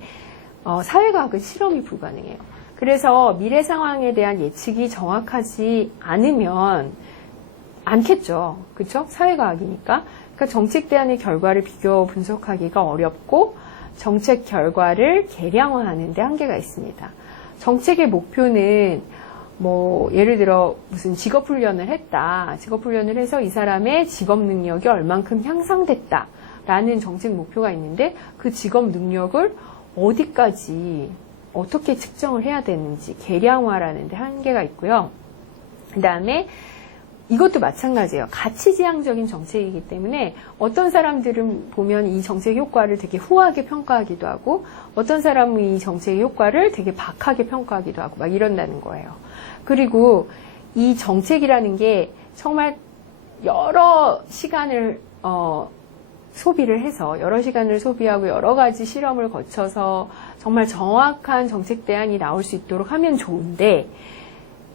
사회과학은 실험이 불가능해요. 그래서 미래 상황에 대한 예측이 정확하지 않으면 않겠죠. 그렇죠? 사회과학이니까. 그러니까 정책 대안의 결과를 비교 분석하기가 어렵고 정책 결과를 계량화하는 데 한계가 있습니다. 정책의 목표는 뭐 예를 들어 무슨 직업훈련을 했다. 직업훈련을 해서 이 사람의 직업 능력이 얼만큼 향상됐다. 라는 정책 목표가 있는데 그 직업 능력을 어디까지 어떻게 측정을 해야 되는지 계량화라는 데 한계가 있고요. 그 다음에 이것도 마찬가지예요. 가치지향적인 정책이기 때문에 어떤 사람들은 보면 이 정책 효과를 되게 후하게 평가하기도 하고 어떤 사람은 이 정책의 효과를 되게 박하게 평가하기도 하고 막 이런다는 거예요. 그리고 이 정책이라는 게 정말 여러 시간을 소비를 해서 여러 시간을 소비하고 여러 가지 실험을 거쳐서 정말 정확한 정책 대안이 나올 수 있도록 하면 좋은데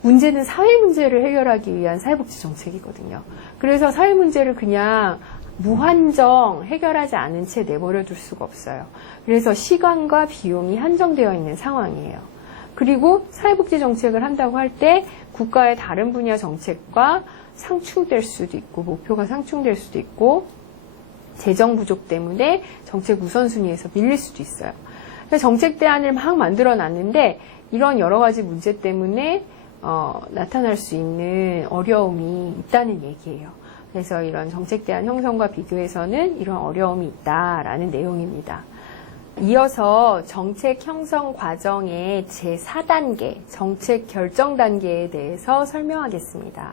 문제는 사회 문제를 해결하기 위한 사회복지 정책이거든요. 그래서 사회 문제를 그냥 무한정 해결하지 않은 채 내버려 둘 수가 없어요. 그래서 시간과 비용이 한정되어 있는 상황이에요. 그리고 사회복지 정책을 한다고 할 때 국가의 다른 분야 정책과 상충될 수도 있고 목표가 상충될 수도 있고 재정 부족 때문에 정책 우선순위에서 밀릴 수도 있어요. 정책 대안을 막 만들어 놨는데 이런 여러 가지 문제 때문에 나타날 수 있는 어려움이 있다는 얘기예요. 그래서 이런 정책 대안 형성과 비교해서는 이런 어려움이 있다라는 내용입니다. 이어서 정책 형성 과정의 제4단계, 정책 결정 단계에 대해서 설명하겠습니다.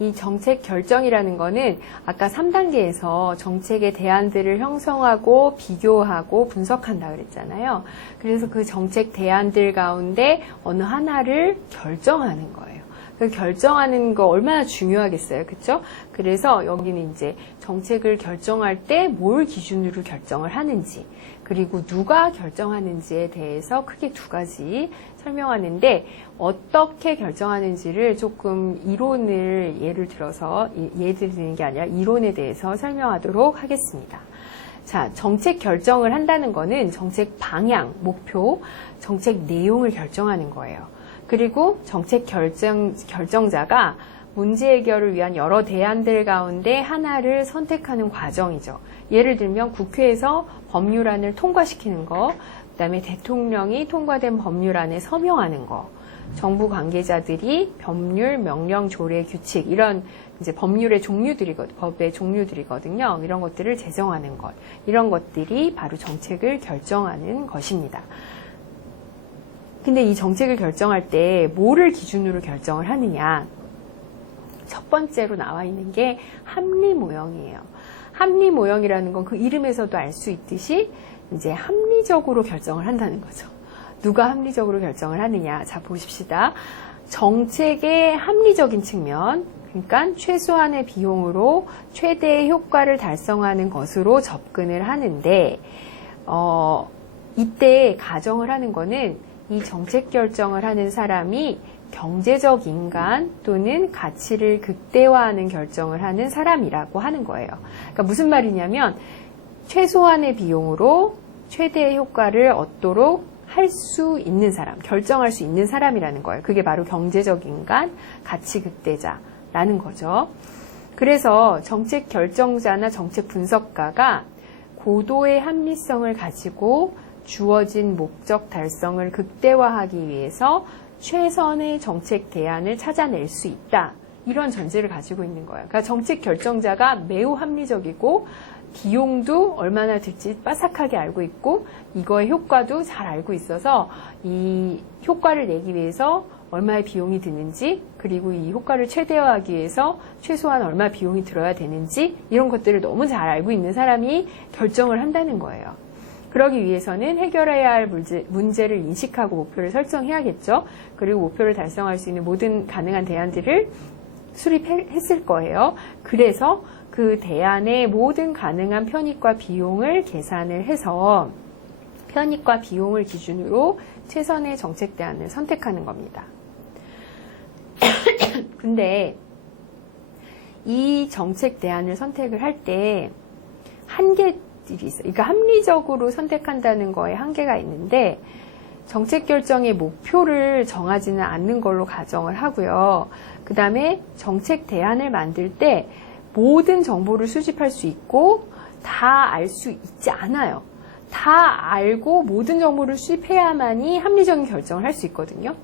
이 정책 결정이라는 거는 아까 3단계에서 정책의 대안들을 형성하고 비교하고 분석한다 그랬잖아요. 그래서 그 정책 대안들 가운데 어느 하나를 결정하는 거예요. 그 결정하는 거 얼마나 중요하겠어요. 그렇죠? 그래서 여기는 이제 정책을 결정할 때 뭘 기준으로 결정을 하는지 그리고 누가 결정하는지에 대해서 크게 두 가지 설명하는데 어떻게 결정하는지를 조금 이론을 예를 들어서 예를 드는 게 아니라 이론에 대해서 설명하도록 하겠습니다. 자, 정책 결정을 한다는 거는 정책 방향, 목표, 정책 내용을 결정하는 거예요. 그리고 정책 결정자가 문제 해결을 위한 여러 대안들 가운데 하나를 선택하는 과정이죠. 예를 들면 국회에서 법률안을 통과시키는 거, 그다음에 대통령이 통과된 법률안에 서명하는 거, 정부 관계자들이 법률, 명령, 조례, 규칙 이런 이제 법의 종류들이거든요. 이런 것들을 제정하는 것, 이런 것들이 바로 정책을 결정하는 것입니다. 근데 이 정책을 결정할 때 뭐를 기준으로 결정을 하느냐? 첫 번째로 나와 있는 게 합리 모형이에요. 합리 모형이라는 건 그 이름에서도 알 수 있듯이 이제 합리적으로 결정을 한다는 거죠. 누가 합리적으로 결정을 하느냐? 자, 보십시다. 정책의 합리적인 측면, 그러니까 최소한의 비용으로 최대의 효과를 달성하는 것으로 접근을 하는데 이때 가정을 하는 거는 이 정책 결정을 하는 사람이 경제적 인간 또는 가치를 극대화하는 결정을 하는 사람이라고 하는 거예요. 그러니까 무슨 말이냐면 최소한의 비용으로 최대의 효과를 얻도록 할 수 있는 사람, 결정할 수 있는 사람이라는 거예요. 그게 바로 경제적 인간, 가치 극대자라는 거죠. 그래서 정책 결정자나 정책 분석가가 고도의 합리성을 가지고 주어진 목적 달성을 극대화하기 위해서 최선의 정책 대안을 찾아낼 수 있다. 이런 전제를 가지고 있는 거예요. 그러니까 정책 결정자가 매우 합리적이고 비용도 얼마나 들지 빠삭하게 알고 있고 이거의 효과도 잘 알고 있어서 이 효과를 내기 위해서 얼마의 비용이 드는지 그리고 이 효과를 최대화하기 위해서 최소한 얼마 비용이 들어야 되는지 이런 것들을 너무 잘 알고 있는 사람이 결정을 한다는 거예요. 그러기 위해서는 해결해야 할 문제를 인식하고 목표를 설정해야겠죠. 그리고 목표를 달성할 수 있는 모든 가능한 대안들을 수립했을 거예요. 그래서 그 대안의 모든 가능한 편익과 비용을 계산을 해서 편익과 비용을 기준으로 최선의 정책 대안을 선택하는 겁니다. 근데 이 정책 대안을 선택을 할 때 한계들이 있어요. 그러니까 합리적으로 선택한다는 거에 한계가 있는데 정책 결정의 목표를 정하지는 않는 걸로 가정을 하고요. 그 다음에 정책 대안을 만들 때 모든 정보를 수집할 수 있고 다 알 수 있지 않아요. 다 알고 모든 정보를 수집해야만이 합리적인 결정을 할 수 있거든요.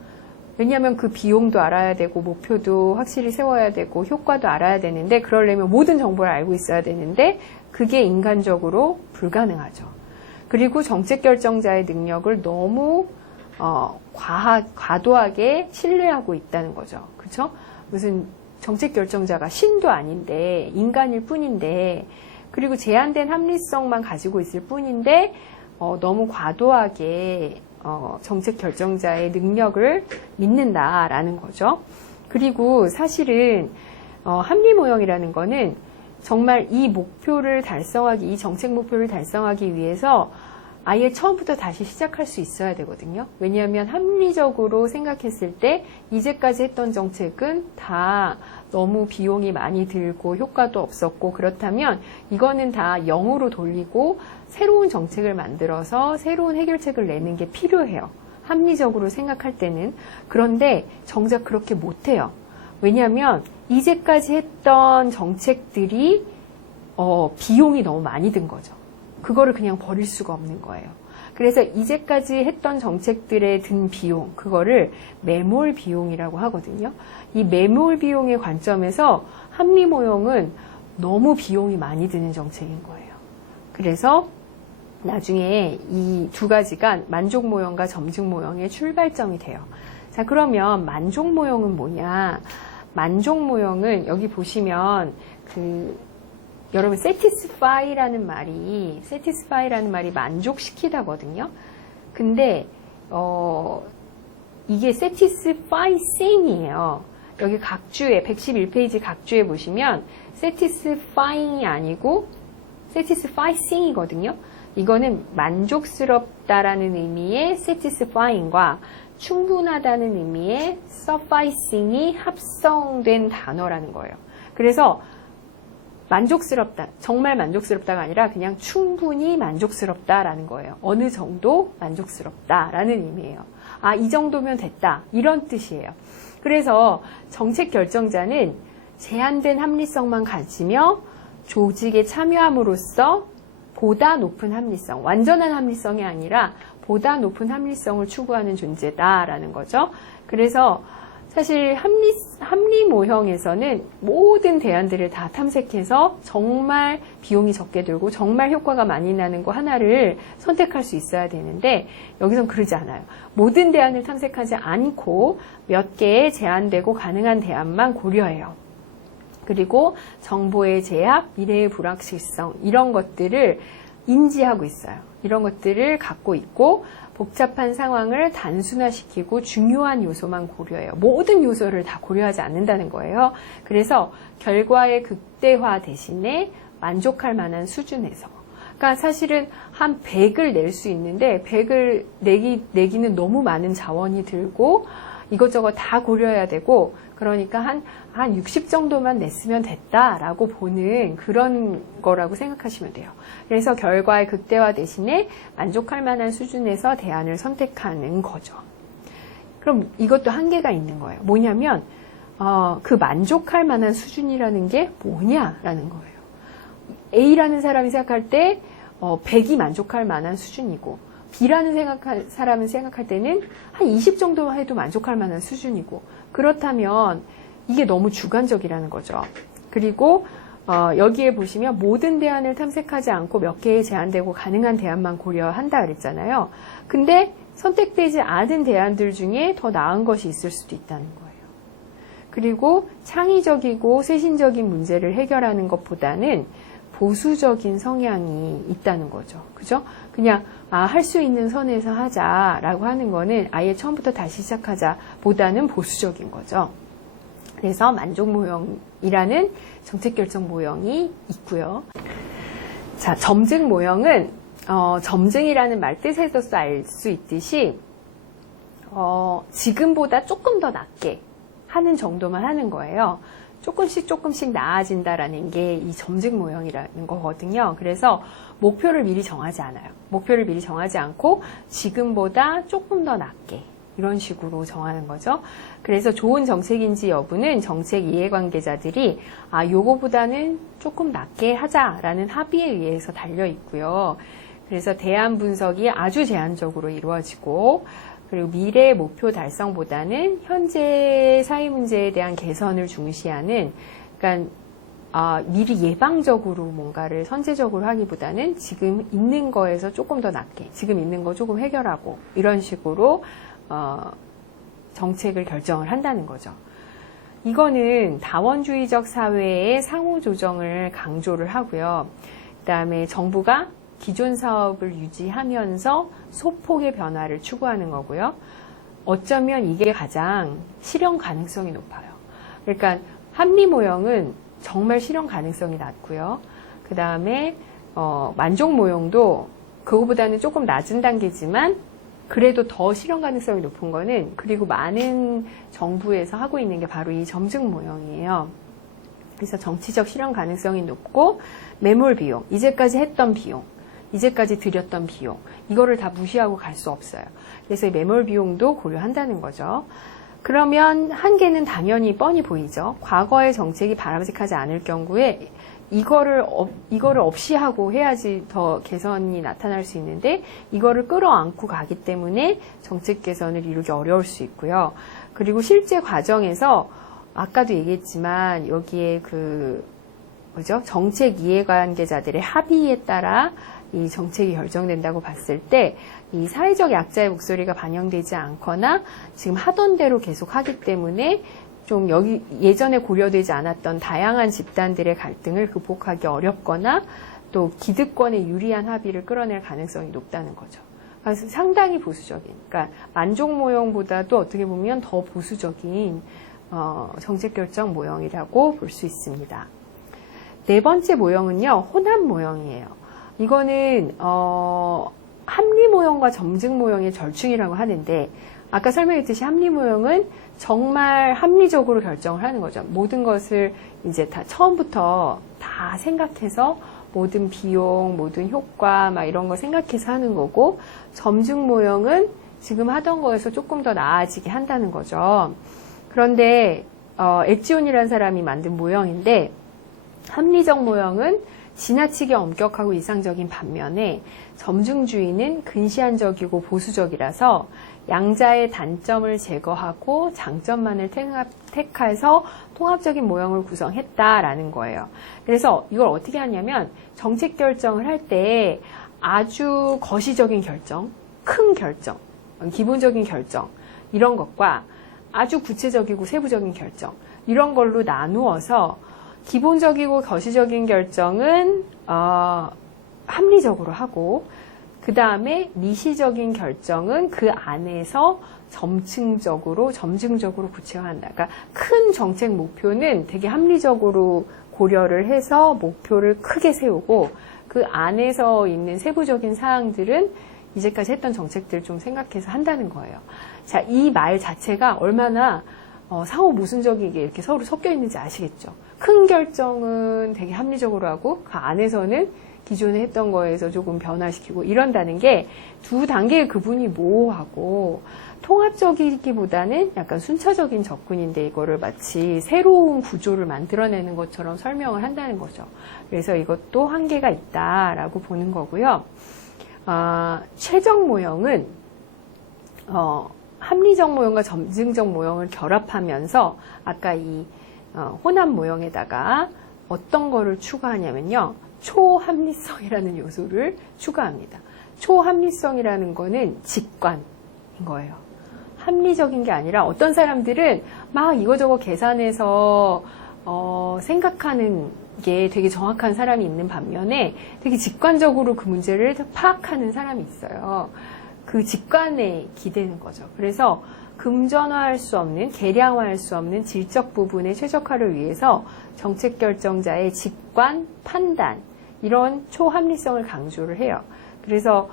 왜냐하면 그 비용도 알아야 되고 목표도 확실히 세워야 되고 효과도 알아야 되는데 그러려면 모든 정보를 알고 있어야 되는데 그게 인간적으로 불가능하죠. 그리고 정책 결정자의 능력을 너무 과도하게 신뢰하고 있다는 거죠. 그렇죠? 무슨 정책 결정자가 신도 아닌데 인간일 뿐인데 그리고 제한된 합리성만 가지고 있을 뿐인데 너무 과도하게 정책 결정자의 능력을 믿는다라는 거죠. 그리고 사실은 합리 모형이라는 거는 정말 이 목표를 달성하기, 이 정책 목표를 달성하기 위해서 아예 처음부터 다시 시작할 수 있어야 되거든요. 왜냐하면 합리적으로 생각했을 때 이제까지 했던 정책은 다 너무 비용이 많이 들고 효과도 없었고 그렇다면 이거는 다 0으로 돌리고 새로운 정책을 만들어서 새로운 해결책을 내는 게 필요해요. 합리적으로 생각할 때는. 그런데 정작 그렇게 못해요. 왜냐하면 이제까지 했던 정책들이 비용이 너무 많이 든 거죠. 그거를 그냥 버릴 수가 없는 거예요. 그래서 이제까지 했던 정책들에 든 비용, 그거를 매몰 비용이라고 하거든요. 이 매몰 비용의 관점에서 합리 모형은 너무 비용이 많이 드는 정책인 거예요. 그래서 나중에 이 두 가지가 만족 모형과 점증 모형의 출발점이 돼요. 자, 그러면 만족 모형은 뭐냐? 만족 모형은 여기 보시면 여러분 satisfy라는 말이 만족시키다거든요. 근데 이게 satisfying이에요. 여기 각주에 111페이지 각주에 보시면 satisfying이 아니고 satisfying이거든요. 이거는 만족스럽다라는 의미의 satisfying과 충분하다는 의미의 sufficing이 합성된 단어라는 거예요. 그래서 만족스럽다, 정말 만족스럽다가 아니라 그냥 충분히 만족스럽다라는 거예요. 어느 정도 만족스럽다라는 의미예요. 아, 이 정도면 됐다, 이런 뜻이에요. 그래서 정책 결정자는 제한된 합리성만 가지며 조직에 참여함으로써 보다 높은 합리성, 완전한 합리성이 아니라 보다 높은 합리성을 추구하는 존재다라는 거죠. 그래서 사실 합리 모형에서는 모든 대안들을 다 탐색해서 정말 비용이 적게 들고 정말 효과가 많이 나는 거 하나를 선택할 수 있어야 되는데 여기선 그러지 않아요. 모든 대안을 탐색하지 않고 몇 개의 제한되고 가능한 대안만 고려해요. 그리고 정보의 제약, 미래의 불확실성 이런 것들을 인지하고 있어요. 이런 것들을 갖고 있고 복잡한 상황을 단순화시키고 중요한 요소만 고려해요. 모든 요소를 다 고려하지 않는다는 거예요. 그래서 결과의 극대화 대신에 만족할 만한 수준에서. 그러니까 사실은 한 100을 낼 수 있는데 100을 내기는 너무 많은 자원이 들고 이것저것 다 고려해야 되고 그러니까 한 60 정도만 냈으면 됐다라고 보는 그런 거라고 생각하시면 돼요. 그래서 결과의 극대화 대신에 만족할 만한 수준에서 대안을 선택하는 거죠. 그럼 이것도 한계가 있는 거예요. 뭐냐면 그 만족할 만한 수준이라는 게 뭐냐라는 거예요. A라는 사람이 생각할 때 100이 만족할 만한 수준이고 B라는 사람은 생각할 때는 한 20 정도만 해도 만족할 만한 수준이고 그렇다면 이게 너무 주관적이라는 거죠. 그리고 여기에 보시면 모든 대안을 탐색하지 않고 몇 개의 제한되고 가능한 대안만 고려한다 그랬잖아요. 근데 선택되지 않은 대안들 중에 더 나은 것이 있을 수도 있다는 거예요. 그리고 창의적이고 세신적인 문제를 해결하는 것보다는 보수적인 성향이 있다는 거죠. 그죠? 그냥 할 수 있는 선에서 하자라고 하는 거는 아예 처음부터 다시 시작하자 보다는 보수적인 거죠. 그래서 만족 모형이라는 정책 결정 모형이 있고요. 자, 점증 모형은 점증이라는 말 뜻에서 알 수 있듯이 지금보다 조금 더 낫게 하는 정도만 하는 거예요. 조금씩 나아진다라는 게 이 점증 모형이라는 거거든요. 그래서 목표를 미리 정하지 않아요. 목표를 미리 정하지 않고 지금보다 조금 더 낫게 이런 식으로 정하는 거죠. 그래서 좋은 정책인지 여부는 정책 이해관계자들이 요거보다는 조금 낫게 하자라는 합의에 의해서 달려 있고요. 그래서 대안 분석이 아주 제한적으로 이루어지고 그리고 미래 목표 달성보다는 현재 사회 문제에 대한 개선을 중시하는, 그러니까 미리 예방적으로 뭔가를 선제적으로 하기보다는 지금 있는 거에서 조금 더 낫게, 지금 있는 거 조금 해결하고 이런 식으로 정책을 결정을 한다는 거죠. 이거는 다원주의적 사회의 상호조정을 강조를 하고요. 그다음에 정부가 기존 사업을 유지하면서 소폭의 변화를 추구하는 거고요. 어쩌면 이게 가장 실현 가능성이 높아요. 그러니까 합리 모형은 정말 실현 가능성이 낮고요. 그 다음에 만족 모형도 그거보다는 조금 낮은 단계지만 그래도 더 실현 가능성이 높은 거는, 그리고 많은 정부에서 하고 있는 게 바로 이 점증 모형이에요. 그래서 정치적 실현 가능성이 높고 매몰 비용, 이제까지 했던 비용, 이제까지 들였던 비용, 이거를 다 무시하고 갈 수 없어요. 그래서 이 매몰 비용도 고려한다는 거죠. 그러면 한계는 당연히 뻔히 보이죠. 과거의 정책이 바람직하지 않을 경우에 이거를 없이 하고 해야지 더 개선이 나타날 수 있는데 이거를 끌어안고 가기 때문에 정책 개선을 이루기 어려울 수 있고요. 그리고 실제 과정에서 아까도 얘기했지만 여기에 정책 이해관계자들의 합의에 따라 이 정책이 결정된다고 봤을 때 이 사회적 약자의 목소리가 반영되지 않거나 지금 하던 대로 계속 하기 때문에 좀 여기 예전에 고려되지 않았던 다양한 집단들의 갈등을 극복하기 어렵거나 또 기득권에 유리한 합의를 끌어낼 가능성이 높다는 거죠. 그래서 상당히 보수적인, 그러니까 만족 모형보다도 어떻게 보면 더 보수적인 정책 결정 모형이라고 볼 수 있습니다. 네 번째 모형은요, 혼합 모형이에요. 이거는 합리 모형과 점증 모형의 절충이라고 하는데, 아까 설명했듯이 합리 모형은 정말 합리적으로 결정을 하는 거죠. 모든 것을 이제 다 처음부터 다 생각해서 모든 비용, 모든 효과 막 이런 거 생각해서 하는 거고, 점증 모형은 지금 하던 거에서 조금 더 나아지게 한다는 거죠. 그런데 엣지온이라는 사람이 만든 모형인데, 합리적 모형은 지나치게 엄격하고 이상적인 반면에 점증주의는 근시안적이고 보수적이라서 양자의 단점을 제거하고 장점만을 택해서 통합적인 모형을 구성했다라는 거예요. 그래서 이걸 어떻게 하냐면 정책 결정을 할 때 아주 거시적인 결정, 큰 결정, 기본적인 결정 이런 것과 아주 구체적이고 세부적인 결정 이런 걸로 나누어서 기본적이고 거시적인 결정은 합리적으로 하고 그 다음에 미시적인 결정은 그 안에서 점증적으로 구체화한다. 그러니까 큰 정책 목표는 되게 합리적으로 고려를 해서 목표를 크게 세우고 그 안에서 있는 세부적인 사항들은 이제까지 했던 정책들 좀 생각해서 한다는 거예요. 자, 이 말 자체가 얼마나 상호 모순적이게 이렇게 서로 섞여 있는지 아시겠죠? 큰 결정은 되게 합리적으로 하고 그 안에서는 기존에 했던 거에서 조금 변화시키고 이런다는 게 두 단계의 구분이 모호하고 통합적이기보다는 약간 순차적인 접근인데 이거를 마치 새로운 구조를 만들어내는 것처럼 설명을 한다는 거죠. 그래서 이것도 한계가 있다라고 보는 거고요. 최적 모형은 합리적 모형과 점증적 모형을 결합하면서 아까 이 혼합 모형에다가 어떤 거를 추가하냐면요. 초합리성이라는 요소를 추가합니다. 초합리성이라는 거는 직관인 거예요. 합리적인 게 아니라 어떤 사람들은 막 이거저거 계산해서 생각하는 게 되게 정확한 사람이 있는 반면에 되게 직관적으로 그 문제를 파악하는 사람이 있어요. 그 직관에 기대는 거죠. 그래서 금전화할 수 없는, 계량화할 수 없는 질적 부분의 최적화를 위해서 정책 결정자의 직관, 판단, 이런 초합리성을 강조를 해요. 그래서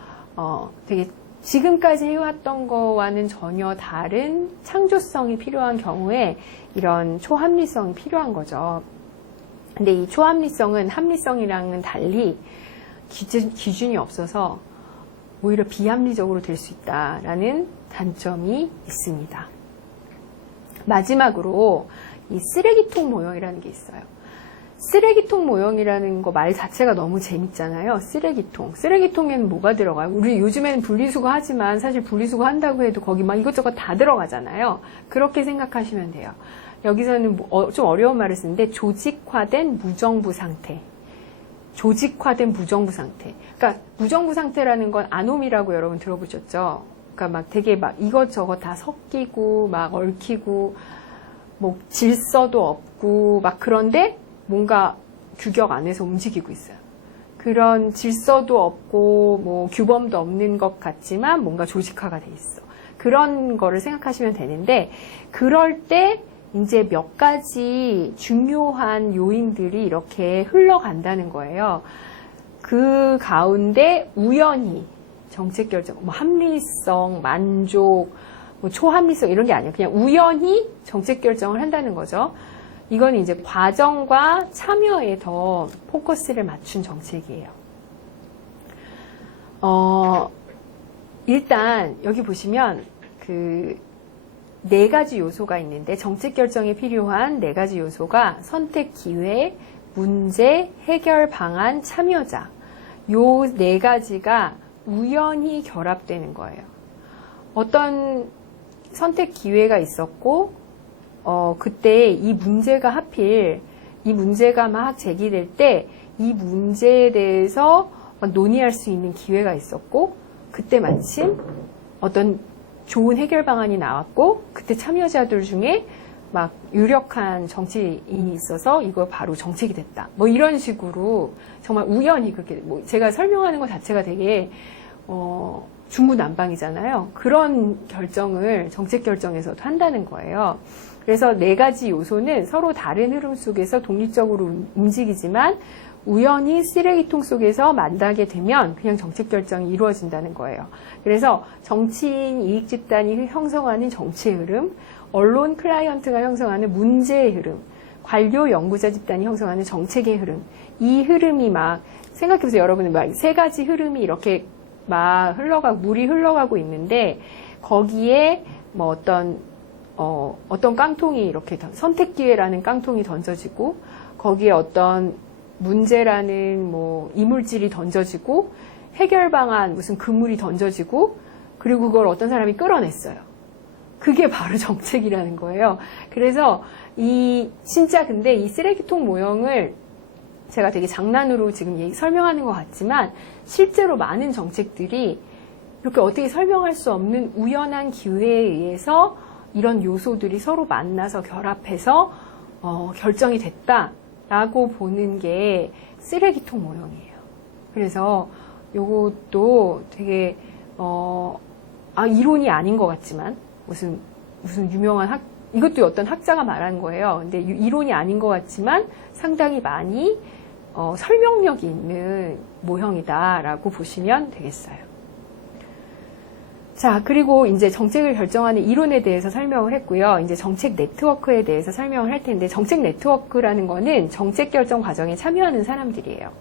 되게 지금까지 해왔던 거와는 전혀 다른 창조성이 필요한 경우에 이런 초합리성이 필요한 거죠. 근데 이 초합리성은 합리성이랑은 달리 기준이 없어서 오히려 비합리적으로 될 수 있다라는 단점이 있습니다. 마지막으로 이 쓰레기통 모형이라는 게 있어요. 쓰레기통 모형이라는 거 말 자체가 너무 재밌잖아요. 쓰레기통. 쓰레기통에는 뭐가 들어가요? 우리 요즘에는 분리수거 하지만 사실 분리수거 한다고 해도 거기 막 이것저것 다 들어가잖아요. 그렇게 생각하시면 돼요. 여기서는 좀 어려운 말을 쓰는데 조직화된 무정부 상태. 조직화된 무정부 상태. 그러니까 무정부 상태라는 건 아놈이라고 여러분 들어보셨죠? 그러니까 막 되게 막 이것저것 다 섞이고 막 얽히고 뭐 질서도 없고 막 그런데 뭔가 규격 안에서 움직이고 있어요. 그런 질서도 없고 뭐 규범도 없는 것 같지만 뭔가 조직화가 돼 있어. 그런 거를 생각하시면 되는데 그럴 때 이제 몇 가지 중요한 요인들이 이렇게 흘러간다는 거예요. 그 가운데 우연히 정책 결정, 뭐 합리성, 만족, 뭐 초합리성 이런 게 아니에요. 그냥 우연히 정책 결정을 한다는 거죠. 이건 이제 과정과 참여에 더 포커스를 맞춘 정책이에요. 일단 여기 보시면 그 4가지 요소가 있는데 정책 결정에 필요한 4가지 요소가 선택 기회, 문제, 해결 방안, 참여자. 요 4가지가 우연히 결합되는 거예요. 어떤 선택 기회가 있었고 그때 이 문제가 하필 이 문제가 막 제기될 때 이 문제에 대해서 논의할 수 있는 기회가 있었고 그때 마침 어떤 좋은 해결 방안이 나왔고 그때 참여자들 중에 막 유력한 정치인이 있어서 이거 바로 정책이 됐다. 뭐 이런 식으로 정말 우연히 그렇게 뭐 제가 설명하는 것 자체가 되게 중구난방이잖아요. 그런 결정을 정책 결정에서도 한다는 거예요. 그래서 4가지 요소는 서로 다른 흐름 속에서 독립적으로 움직이지만 우연히 쓰레기통 속에서 만나게 되면 그냥 정책 결정이 이루어진다는 거예요. 그래서 정치인 이익 집단이 형성하는 정치의 흐름, 언론 클라이언트가 형성하는 문제의 흐름, 관료 연구자 집단이 형성하는 정책의 흐름, 이 흐름이 막 생각해보세요. 여러분은 막 3가지 흐름이 이렇게 막 흘러가고 물이 흘러가고 있는데 거기에 뭐 어떤 깡통이 이렇게 선택 기회라는 깡통이 던져지고 거기에 어떤 문제라는 뭐 이물질이 던져지고 해결 방안 무슨 그물이 던져지고 그리고 그걸 어떤 사람이 끌어냈어요. 그게 바로 정책이라는 거예요. 그래서 진짜 근데 이 쓰레기통 모형을 제가 되게 장난으로 지금 설명하는 것 같지만 실제로 많은 정책들이 이렇게 어떻게 설명할 수 없는 우연한 기회에 의해서 이런 요소들이 서로 만나서 결합해서 결정이 됐다라고 보는 게 쓰레기통 모형이에요. 그래서 요것도 되게 이론이 아닌 것 같지만 무슨 유명한 이것도 어떤 학자가 말한 거예요. 근데 이론이 아닌 것 같지만 상당히 많이 설명력이 있는 모형이다라고 보시면 되겠어요. 자, 그리고 이제 정책을 결정하는 이론에 대해서 설명을 했고요. 이제 정책 네트워크에 대해서 설명을 할 텐데, 정책 네트워크라는 거는 정책 결정 과정에 참여하는 사람들이에요.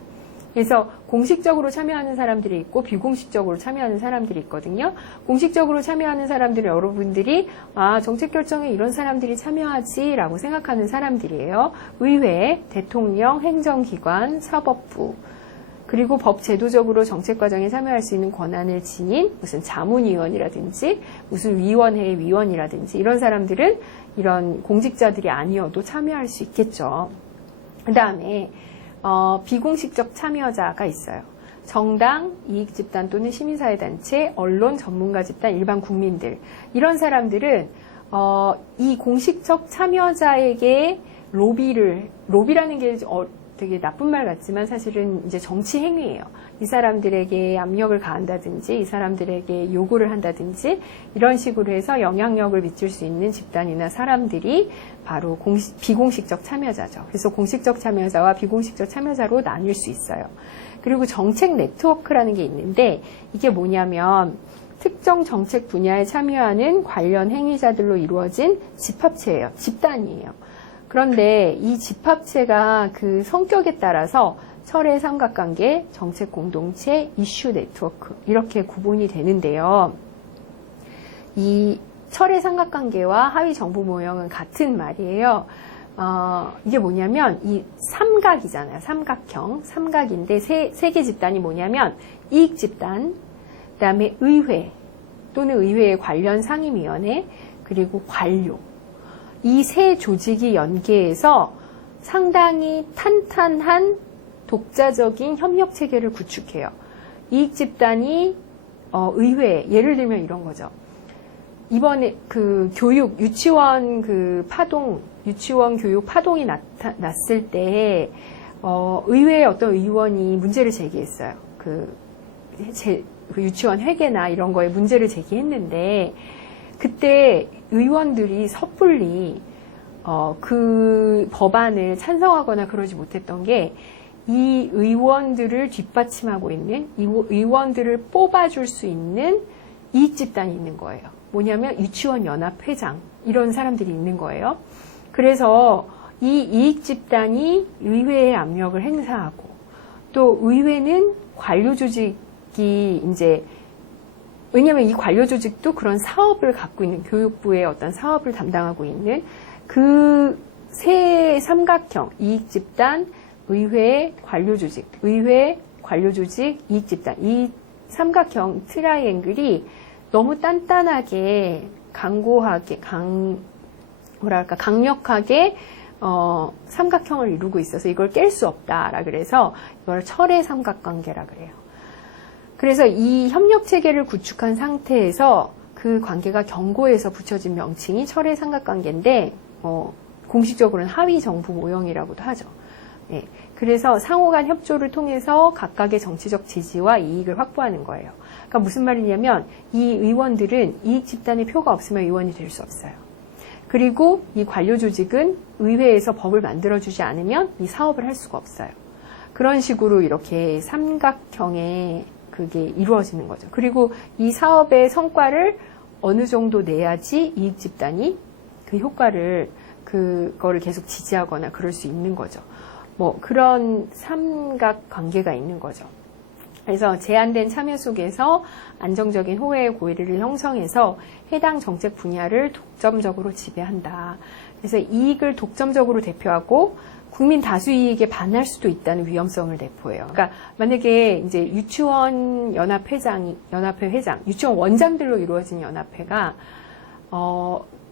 그래서 공식적으로 참여하는 사람들이 있고 비공식적으로 참여하는 사람들이 있거든요. 공식적으로 참여하는 사람들은 여러분들이 정책 결정에 이런 사람들이 참여하지라고 생각하는 사람들이에요. 의회, 대통령, 행정기관, 사법부, 그리고 법 제도적으로 정책 과정에 참여할 수 있는 권한을 지닌 무슨 자문위원이라든지 무슨 위원회의 위원이라든지 이런 사람들은 이런 공직자들이 아니어도 참여할 수 있겠죠. 그 다음에 비공식적 참여자가 있어요. 정당, 이익집단 또는 시민사회단체, 언론, 전문가 집단, 일반 국민들. 이런 사람들은 이 공식적 참여자에게 로비라는 게 되게 나쁜 말 같지만 사실은 이제 정치 행위예요. 이 사람들에게 압력을 가한다든지 이 사람들에게 요구를 한다든지 이런 식으로 해서 영향력을 미칠 수 있는 집단이나 사람들이 바로 비공식적 참여자죠. 그래서 공식적 참여자와 비공식적 참여자로 나뉠 수 있어요. 그리고 정책 네트워크라는 게 있는데 이게 뭐냐면 특정 정책 분야에 참여하는 관련 행위자들로 이루어진 집합체예요. 집단이에요. 그런데 이 집합체가 그 성격에 따라서 철의 삼각관계, 정책 공동체, 이슈 네트워크 이렇게 구분이 되는데요. 이 철의 삼각관계와 하위 정보 모형은 같은 말이에요. 이게 뭐냐면 이 삼각이잖아요. 삼각형, 삼각인데 세 개 집단이 뭐냐면 이익 집단, 그다음에 의회 또는 의회의 관련 상임위원회, 그리고 관료. 이 세 조직이 연계해서 상당히 탄탄한 독자적인 협력 체계를 구축해요. 이익 집단이 의회, 예를 들면 이런 거죠. 이번에 그 교육, 유치원 그 파동, 유치원 교육 파동이 났을 때 의회의 어떤 의원이 문제를 제기했어요. 그 유치원 회계나 이런 거에 문제를 제기했는데 그때 의원들이 섣불리 그 법안을 찬성하거나 그러지 못했던 게 이 의원들을 뒷받침하고 있는 이 의원들을 뽑아줄 수 있는 이익 집단이 있는 거예요. 뭐냐면 유치원 연합 회장 이런 사람들이 있는 거예요. 그래서 이 이익 집단이 의회의 압력을 행사하고 또 의회는 관료 조직이 이제 왜냐하면 이 관료 조직도 그런 사업을 갖고 있는 교육부의 어떤 사업을 담당하고 있는 그 세 삼각형 이익 집단, 의회, 관료 조직, 의회, 관료 조직, 이익 집단 이 삼각형 트라이앵글이 너무 단단하게 강고하게 강력하게 삼각형을 이루고 있어서 이걸 깰 수 없다라 그래서 이걸 철의 삼각관계라 그래요. 그래서 이 협력 체계를 구축한 상태에서 그 관계가 견고해서 붙여진 명칭이 철의 삼각관계인데 공식적으로는 하위 정부 모형이라고도 하죠. 예, 그래서 상호간 협조를 통해서 각각의 정치적 지지와 이익을 확보하는 거예요. 그러니까 무슨 말이냐면 이 의원들은 이익 집단의 표가 없으면 의원이 될 수 없어요. 그리고 이 관료 조직은 의회에서 법을 만들어주지 않으면 이 사업을 할 수가 없어요. 그런 식으로 이렇게 삼각형의 그게 이루어지는 거죠. 그리고 이 사업의 성과를 어느 정도 내야지 이익 집단이 그 효과를 그거를 계속 지지하거나 그럴 수 있는 거죠. 뭐 그런 삼각 관계가 있는 거죠. 그래서 제한된 참여 속에서 안정적인 호혜의 고리를 형성해서 해당 정책 분야를 독점적으로 지배한다. 그래서 이익을 독점적으로 대표하고 국민 다수 이익에 반할 수도 있다는 위험성을 내포해요. 그러니까 만약에 이제 유치원 연합회 회장, 유치원 원장들로 이루어진 연합회가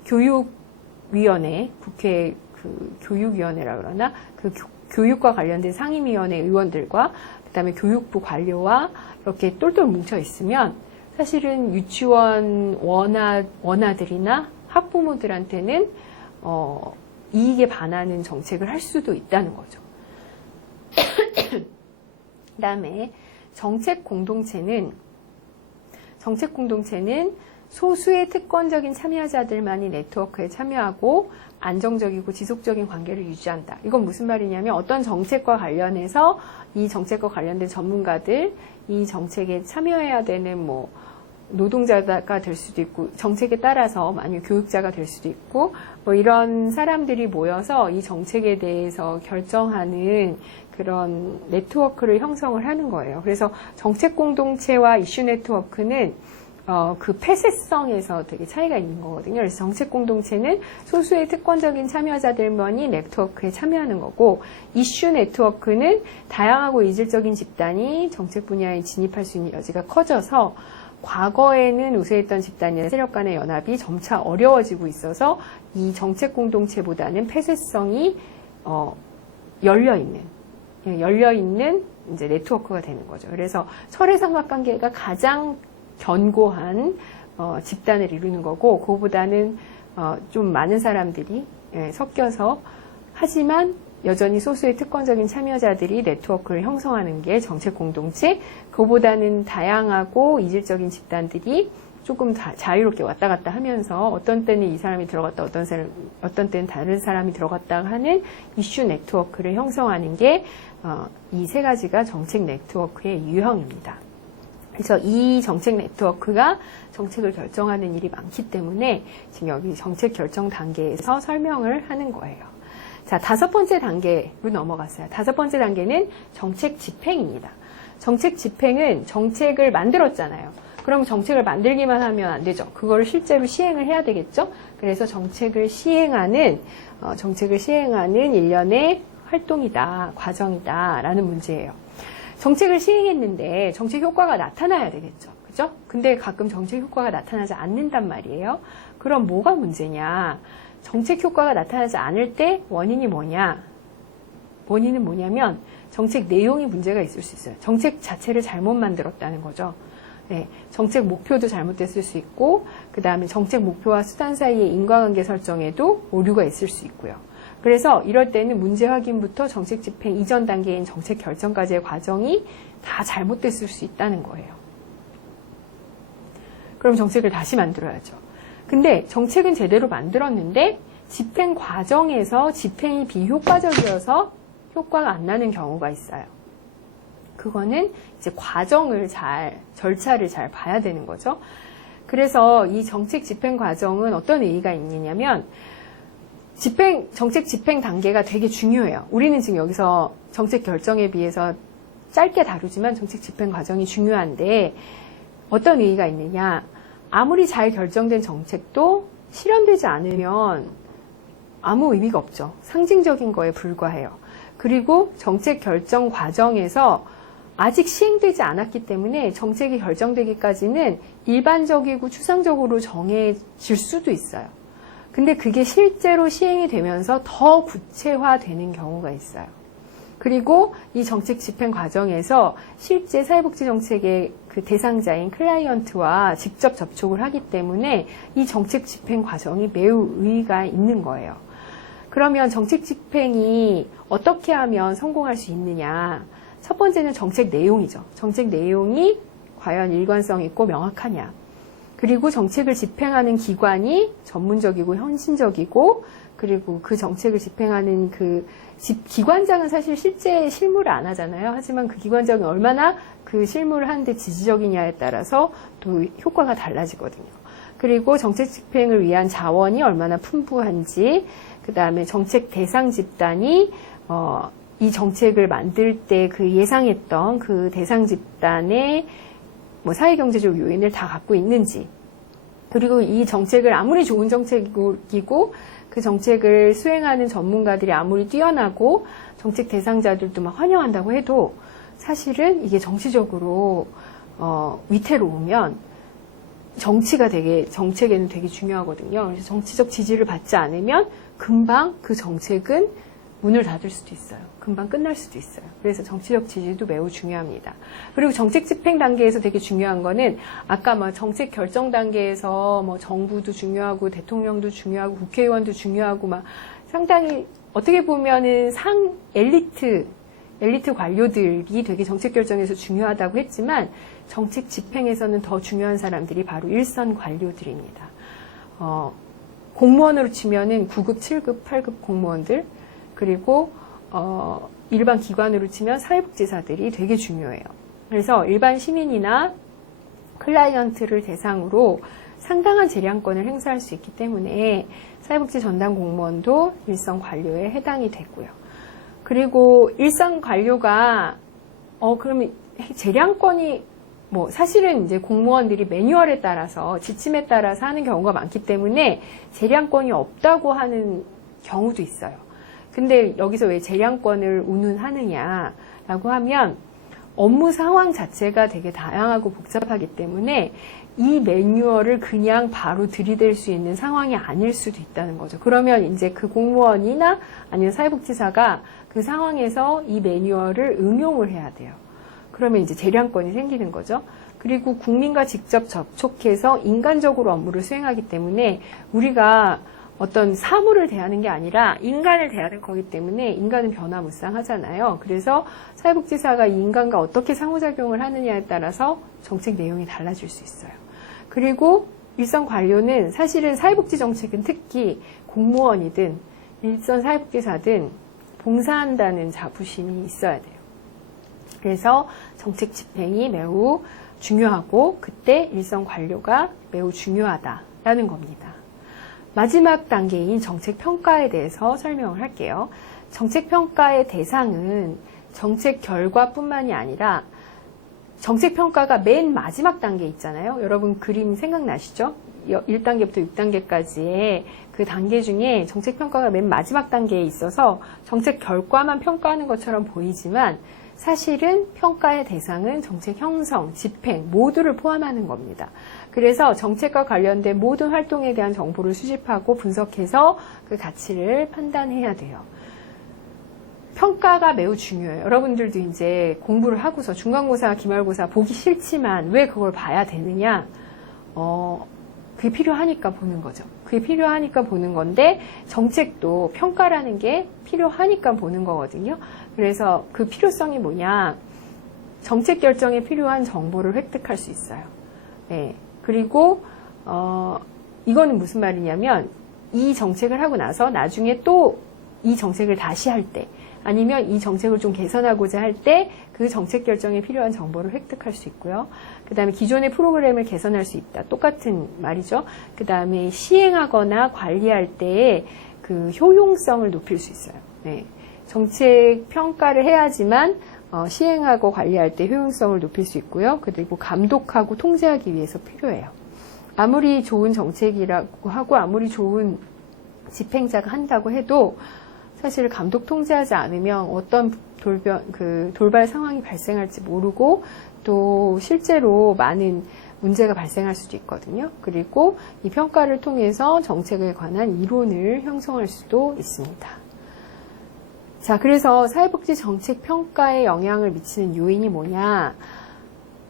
교육위원회, 국회 그 교육위원회라 그러나 그 교육과 관련된 상임위원회 의원들과 그다음에 교육부 관료와 이렇게 똘똘 뭉쳐 있으면 사실은 유치원 원아들이나 학부모들한테는 이익에 반하는 정책을 할 수도 있다는 거죠. 그다음에 정책 공동체는 소수의 특권적인 참여자들만이 네트워크에 참여하고 안정적이고 지속적인 관계를 유지한다. 이건 무슨 말이냐면 어떤 정책과 관련해서 이 정책과 관련된 전문가들, 이 정책에 참여해야 되는 뭐 노동자가 될 수도 있고 정책에 따라서 만약 교육자가 될 수도 있고 뭐 이런 사람들이 모여서 이 정책에 대해서 결정하는 그런 네트워크를 형성을 하는 거예요. 그래서 정책 공동체와 이슈 네트워크는 그 폐쇄성에서 되게 차이가 있는 거거든요. 그래서 정책 공동체는 소수의 특권적인 참여자들만이 네트워크에 참여하는 거고, 이슈 네트워크는 다양하고 이질적인 집단이 정책 분야에 진입할 수 있는 여지가 커져서 과거에는 우세했던 집단이나 세력 간의 연합이 점차 어려워지고 있어서 이 정책 공동체보다는 폐쇄성이 열려있는 이제 네트워크가 되는 거죠. 그래서 철의 삼각관계가 가장 견고한 집단을 이루는 거고, 그거보다는 좀 많은 사람들이 섞여서 하지만 여전히 소수의 특권적인 참여자들이 네트워크를 형성하는 게 정책 공동체, 그보다는 다양하고 이질적인 집단들이 조금 자유롭게 왔다 갔다 하면서 어떤 때는 이 사람이 들어갔다 어떤 때는 다른 사람이 들어갔다 하는 이슈 네트워크를 형성하는 게 이 세 가지가 정책 네트워크의 유형입니다. 그래서 이 정책 네트워크가 정책을 결정하는 일이 많기 때문에 지금 여기 정책 결정 단계에서 설명을 하는 거예요. 자, 5번째 단계로 넘어갔어요. 5번째 단계는 정책 집행입니다. 정책 집행은 정책을 만들었잖아요. 그럼 정책을 만들기만 하면 안 되죠. 그거를 실제로 시행을 해야 되겠죠. 그래서 정책을 시행하는 일련의 활동이다, 과정이다 라는 문제예요. 정책을 시행했는데 정책 효과가 나타나야 되겠죠. 그죠? 근데 가끔 정책 효과가 나타나지 않는단 말이에요. 그럼 뭐가 문제냐? 정책 효과가 나타나지 않을 때 원인이 뭐냐? 원인은 뭐냐면 정책 내용이 문제가 있을 수 있어요. 정책 자체를 잘못 만들었다는 거죠. 네, 정책 목표도 잘못됐을 수 있고, 그 다음에 정책 목표와 수단 사이의 인과관계 설정에도 오류가 있을 수 있고요. 그래서 이럴 때는 문제 확인부터 정책 집행 이전 단계인 정책 결정까지의 과정이 다 잘못됐을 수 있다는 거예요. 그럼 정책을 다시 만들어야죠. 근데 정책은 제대로 만들었는데 집행 과정에서 집행이 비효과적이어서 효과가 안 나는 경우가 있어요. 그거는 이제 절차를 잘 봐야 되는 거죠. 그래서 이 정책 집행 과정은 어떤 의의가 있느냐면 정책 집행 단계가 되게 중요해요. 우리는 지금 여기서 정책 결정에 비해서 짧게 다루지만 정책 집행 과정이 중요한데 어떤 의의가 있느냐. 아무리 잘 결정된 정책도 실현되지 않으면 아무 의미가 없죠. 상징적인 거에 불과해요. 그리고 정책 결정 과정에서 아직 시행되지 않았기 때문에 정책이 결정되기까지는 일반적이고 추상적으로 정해질 수도 있어요. 근데 그게 실제로 시행이 되면서 더 구체화되는 경우가 있어요. 그리고 이 정책 집행 과정에서 실제 사회복지 정책의 그 대상자인 클라이언트와 직접 접촉을 하기 때문에 이 정책 집행 과정이 매우 의의가 있는 거예요. 그러면 정책 집행이 어떻게 하면 성공할 수 있느냐? 첫 번째는 정책 내용이죠. 정책 내용이 과연 일관성 있고 명확하냐. 그리고 정책을 집행하는 기관이 전문적이고 헌신적이고, 그리고 그 정책을 집행하는 기관장은 사실 실제 실무를 안 하잖아요. 하지만 그 기관장이 얼마나 그 실무를 하는데 지지적이냐에 따라서 또 효과가 달라지거든요. 그리고 정책 집행을 위한 자원이 얼마나 풍부한지, 그 다음에 정책 대상 집단이 이 정책을 만들 때 그 예상했던 그 대상 집단의 사회경제적 요인을 다 갖고 있는지, 그리고 이 정책을 아무리 좋은 정책이고 그 정책을 수행하는 전문가들이 아무리 뛰어나고 정책 대상자들도 막 환영한다고 해도 사실은 이게 정치적으로 위태로우면 정책에는 되게 중요하거든요. 그래서 정치적 지지를 받지 않으면 금방 그 정책은 문을 닫을 수도 있어요. 금방 끝날 수도 있어요. 그래서 정치적 지지도 매우 중요합니다. 그리고 정책 집행 단계에서 되게 중요한 거는 아까 정책 결정 단계에서 정부도 중요하고 대통령도 중요하고 국회의원도 중요하고 상당히 어떻게 보면은 엘리트 관료들이 되게 정책 결정에서 중요하다고 했지만 정책 집행에서는 더 중요한 사람들이 바로 일선 관료들입니다. 공무원으로 치면은 9급, 7급, 8급 공무원들, 그리고 일반 기관으로 치면 사회복지사들이 되게 중요해요. 그래서 일반 시민이나 클라이언트를 대상으로 상당한 재량권을 행사할 수 있기 때문에 사회복지 전담 공무원도 일선 관료에 해당이 되고요. 그리고 일선 관료가 그러면 재량권이 사실은 이제 공무원들이 매뉴얼에 따라서 지침에 따라서 하는 경우가 많기 때문에 재량권이 없다고 하는 경우도 있어요. 근데 여기서 왜 재량권을 운운하느냐라고 하면 업무 상황 자체가 되게 다양하고 복잡하기 때문에 이 매뉴얼을 그냥 바로 들이댈 수 있는 상황이 아닐 수도 있다는 거죠. 그러면 이제 그 공무원이나 아니면 사회복지사가 그 상황에서 이 매뉴얼을 응용을 해야 돼요. 그러면 이제 재량권이 생기는 거죠. 그리고 국민과 직접 접촉해서 인간적으로 업무를 수행하기 때문에 우리가 어떤 사물을 대하는 게 아니라 인간을 대하는 거기 때문에 인간은 변화무쌍하잖아요. 그래서 사회복지사가 이 인간과 어떻게 상호작용을 하느냐에 따라서 정책 내용이 달라질 수 있어요. 그리고 일선 관료는 사실은 사회복지 정책은 특히 공무원이든 일선 사회복지사든 봉사한다는 자부심이 있어야 돼요. 그래서 정책 집행이 매우 중요하고 그때 일선 관료가 매우 중요하다라는 겁니다. 마지막 단계인 정책평가에 대해서 설명을 할게요. 정책평가의 대상은 정책 결과뿐만이 아니라 정책평가가 맨 마지막 단계 있잖아요. 여러분 그림 생각나시죠? 1단계부터 6단계까지의 그 단계 중에 정책평가가 맨 마지막 단계에 있어서 정책 결과만 평가하는 것처럼 보이지만 사실은 평가의 대상은 정책 형성, 집행 모두를 포함하는 겁니다. 그래서 정책과 관련된 모든 활동에 대한 정보를 수집하고 분석해서 그 가치를 판단해야 돼요. 평가가 매우 중요해요. 여러분들도 이제 공부를 하고서 중간고사, 기말고사 보기 싫지만 왜 그걸 봐야 되느냐? 그게 필요하니까 보는 거죠. 그게 필요하니까 보는 건데 정책도 평가라는 게 필요하니까 보는 거거든요. 그래서 그 필요성이 뭐냐? 정책 결정에 필요한 정보를 획득할 수 있어요. 네. 그리고 이거는 무슨 말이냐면 이 정책을 하고 나서 나중에 또 이 정책을 다시 할 때 아니면 이 정책을 좀 개선하고자 할 때 그 정책 결정에 필요한 정보를 획득할 수 있고요. 그 다음에 기존의 프로그램을 개선할 수 있다. 똑같은 말이죠. 그 다음에 시행하거나 관리할 때의 그 효용성을 높일 수 있어요. 네. 정책 평가를 해야지만 시행하고 관리할 때 효용성을 높일 수 있고요. 그리고 감독하고 통제하기 위해서 필요해요. 아무리 좋은 정책이라고 하고 아무리 좋은 집행자가 한다고 해도 사실 감독 통제하지 않으면 어떤 돌발 상황이 발생할지 모르고 또 실제로 많은 문제가 발생할 수도 있거든요. 그리고 이 평가를 통해서 정책에 관한 이론을 형성할 수도 있습니다. 자, 그래서 사회복지 정책 평가에 영향을 미치는 요인이 뭐냐?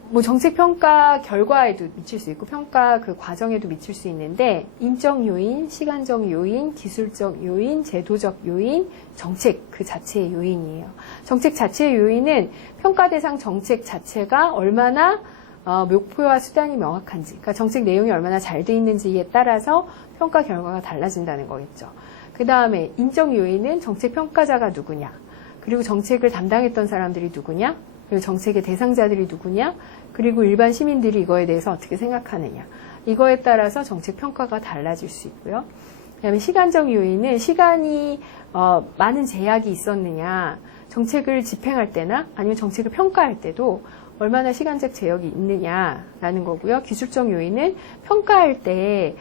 뭐 정책 평가 결과에도 미칠 수 있고 평가 그 과정에도 미칠 수 있는데 인적 요인, 시간적 요인, 기술적 요인, 제도적 요인, 정책 그 자체의 요인이에요. 정책 자체의 요인은 평가 대상 정책 자체가 얼마나 목표와 수단이 명확한지, 그러니까 정책 내용이 얼마나 잘 돼 있는지에 따라서 평가 결과가 달라진다는 거겠죠. 그 다음에 인적 요인은 정책 평가자가 누구냐, 그리고 정책을 담당했던 사람들이 누구냐, 그리고 정책의 대상자들이 누구냐, 그리고 일반 시민들이 이거에 대해서 어떻게 생각하느냐. 이거에 따라서 정책 평가가 달라질 수 있고요. 그다음에 시간적 요인은 시간이 많은 제약이 있었느냐, 정책을 집행할 때나 아니면 정책을 평가할 때도 얼마나 시간적 제약이 있느냐라는 거고요. 기술적 요인은 평가할 때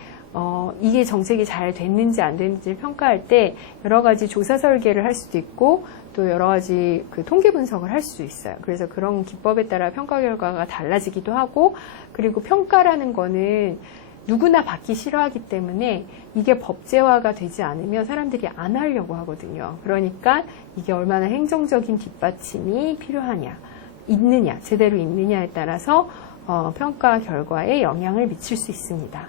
이게 정책이 잘 됐는지 안 됐는지 평가할 때 여러 가지 조사 설계를 할 수도 있고 또 여러 가지 그 통계 분석을 할 수 있어요. 그래서 그런 기법에 따라 평가 결과가 달라지기도 하고, 그리고 평가라는 거는 누구나 받기 싫어하기 때문에 이게 법제화가 되지 않으면 사람들이 안 하려고 하거든요. 그러니까 이게 얼마나 행정적인 뒷받침이 필요하냐, 있느냐, 제대로 있느냐에 따라서 평가 결과에 영향을 미칠 수 있습니다.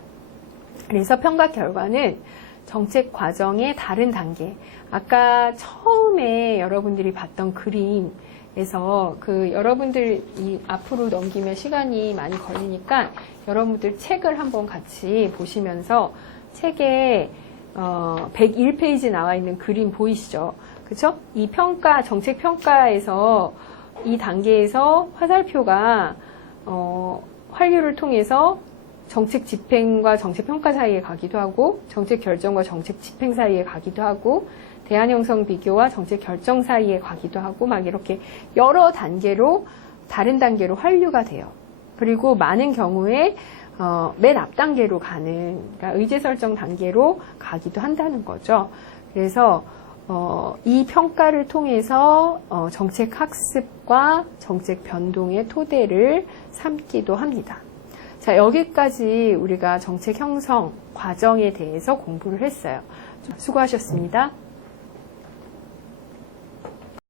그래서 평가 결과는 정책 과정의 다른 단계, 아까 처음에 여러분들이 봤던 그림에서 그 여러분들이 앞으로 넘기면 시간이 많이 걸리니까 여러분들 책을 한번 같이 보시면서 책에 101페이지 나와 있는 그림 보이시죠? 그쵸? 이 평가, 정책 평가에서 이 단계에서 화살표가 활류를 통해서 정책 집행과 정책 평가 사이에 가기도 하고, 정책 결정과 정책 집행 사이에 가기도 하고, 대안 형성 비교와 정책 결정 사이에 가기도 하고, 막 이렇게 여러 단계로, 다른 단계로 활류가 돼요. 그리고 많은 경우에 맨 앞 단계로 가는, 그러니까 의제 설정 단계로 가기도 한다는 거죠. 그래서 이 평가를 통해서 정책 학습과 정책 변동의 토대를 삼기도 합니다. 자, 여기까지 우리가 정책 형성 과정에 대해서 공부를 했어요. 수고하셨습니다.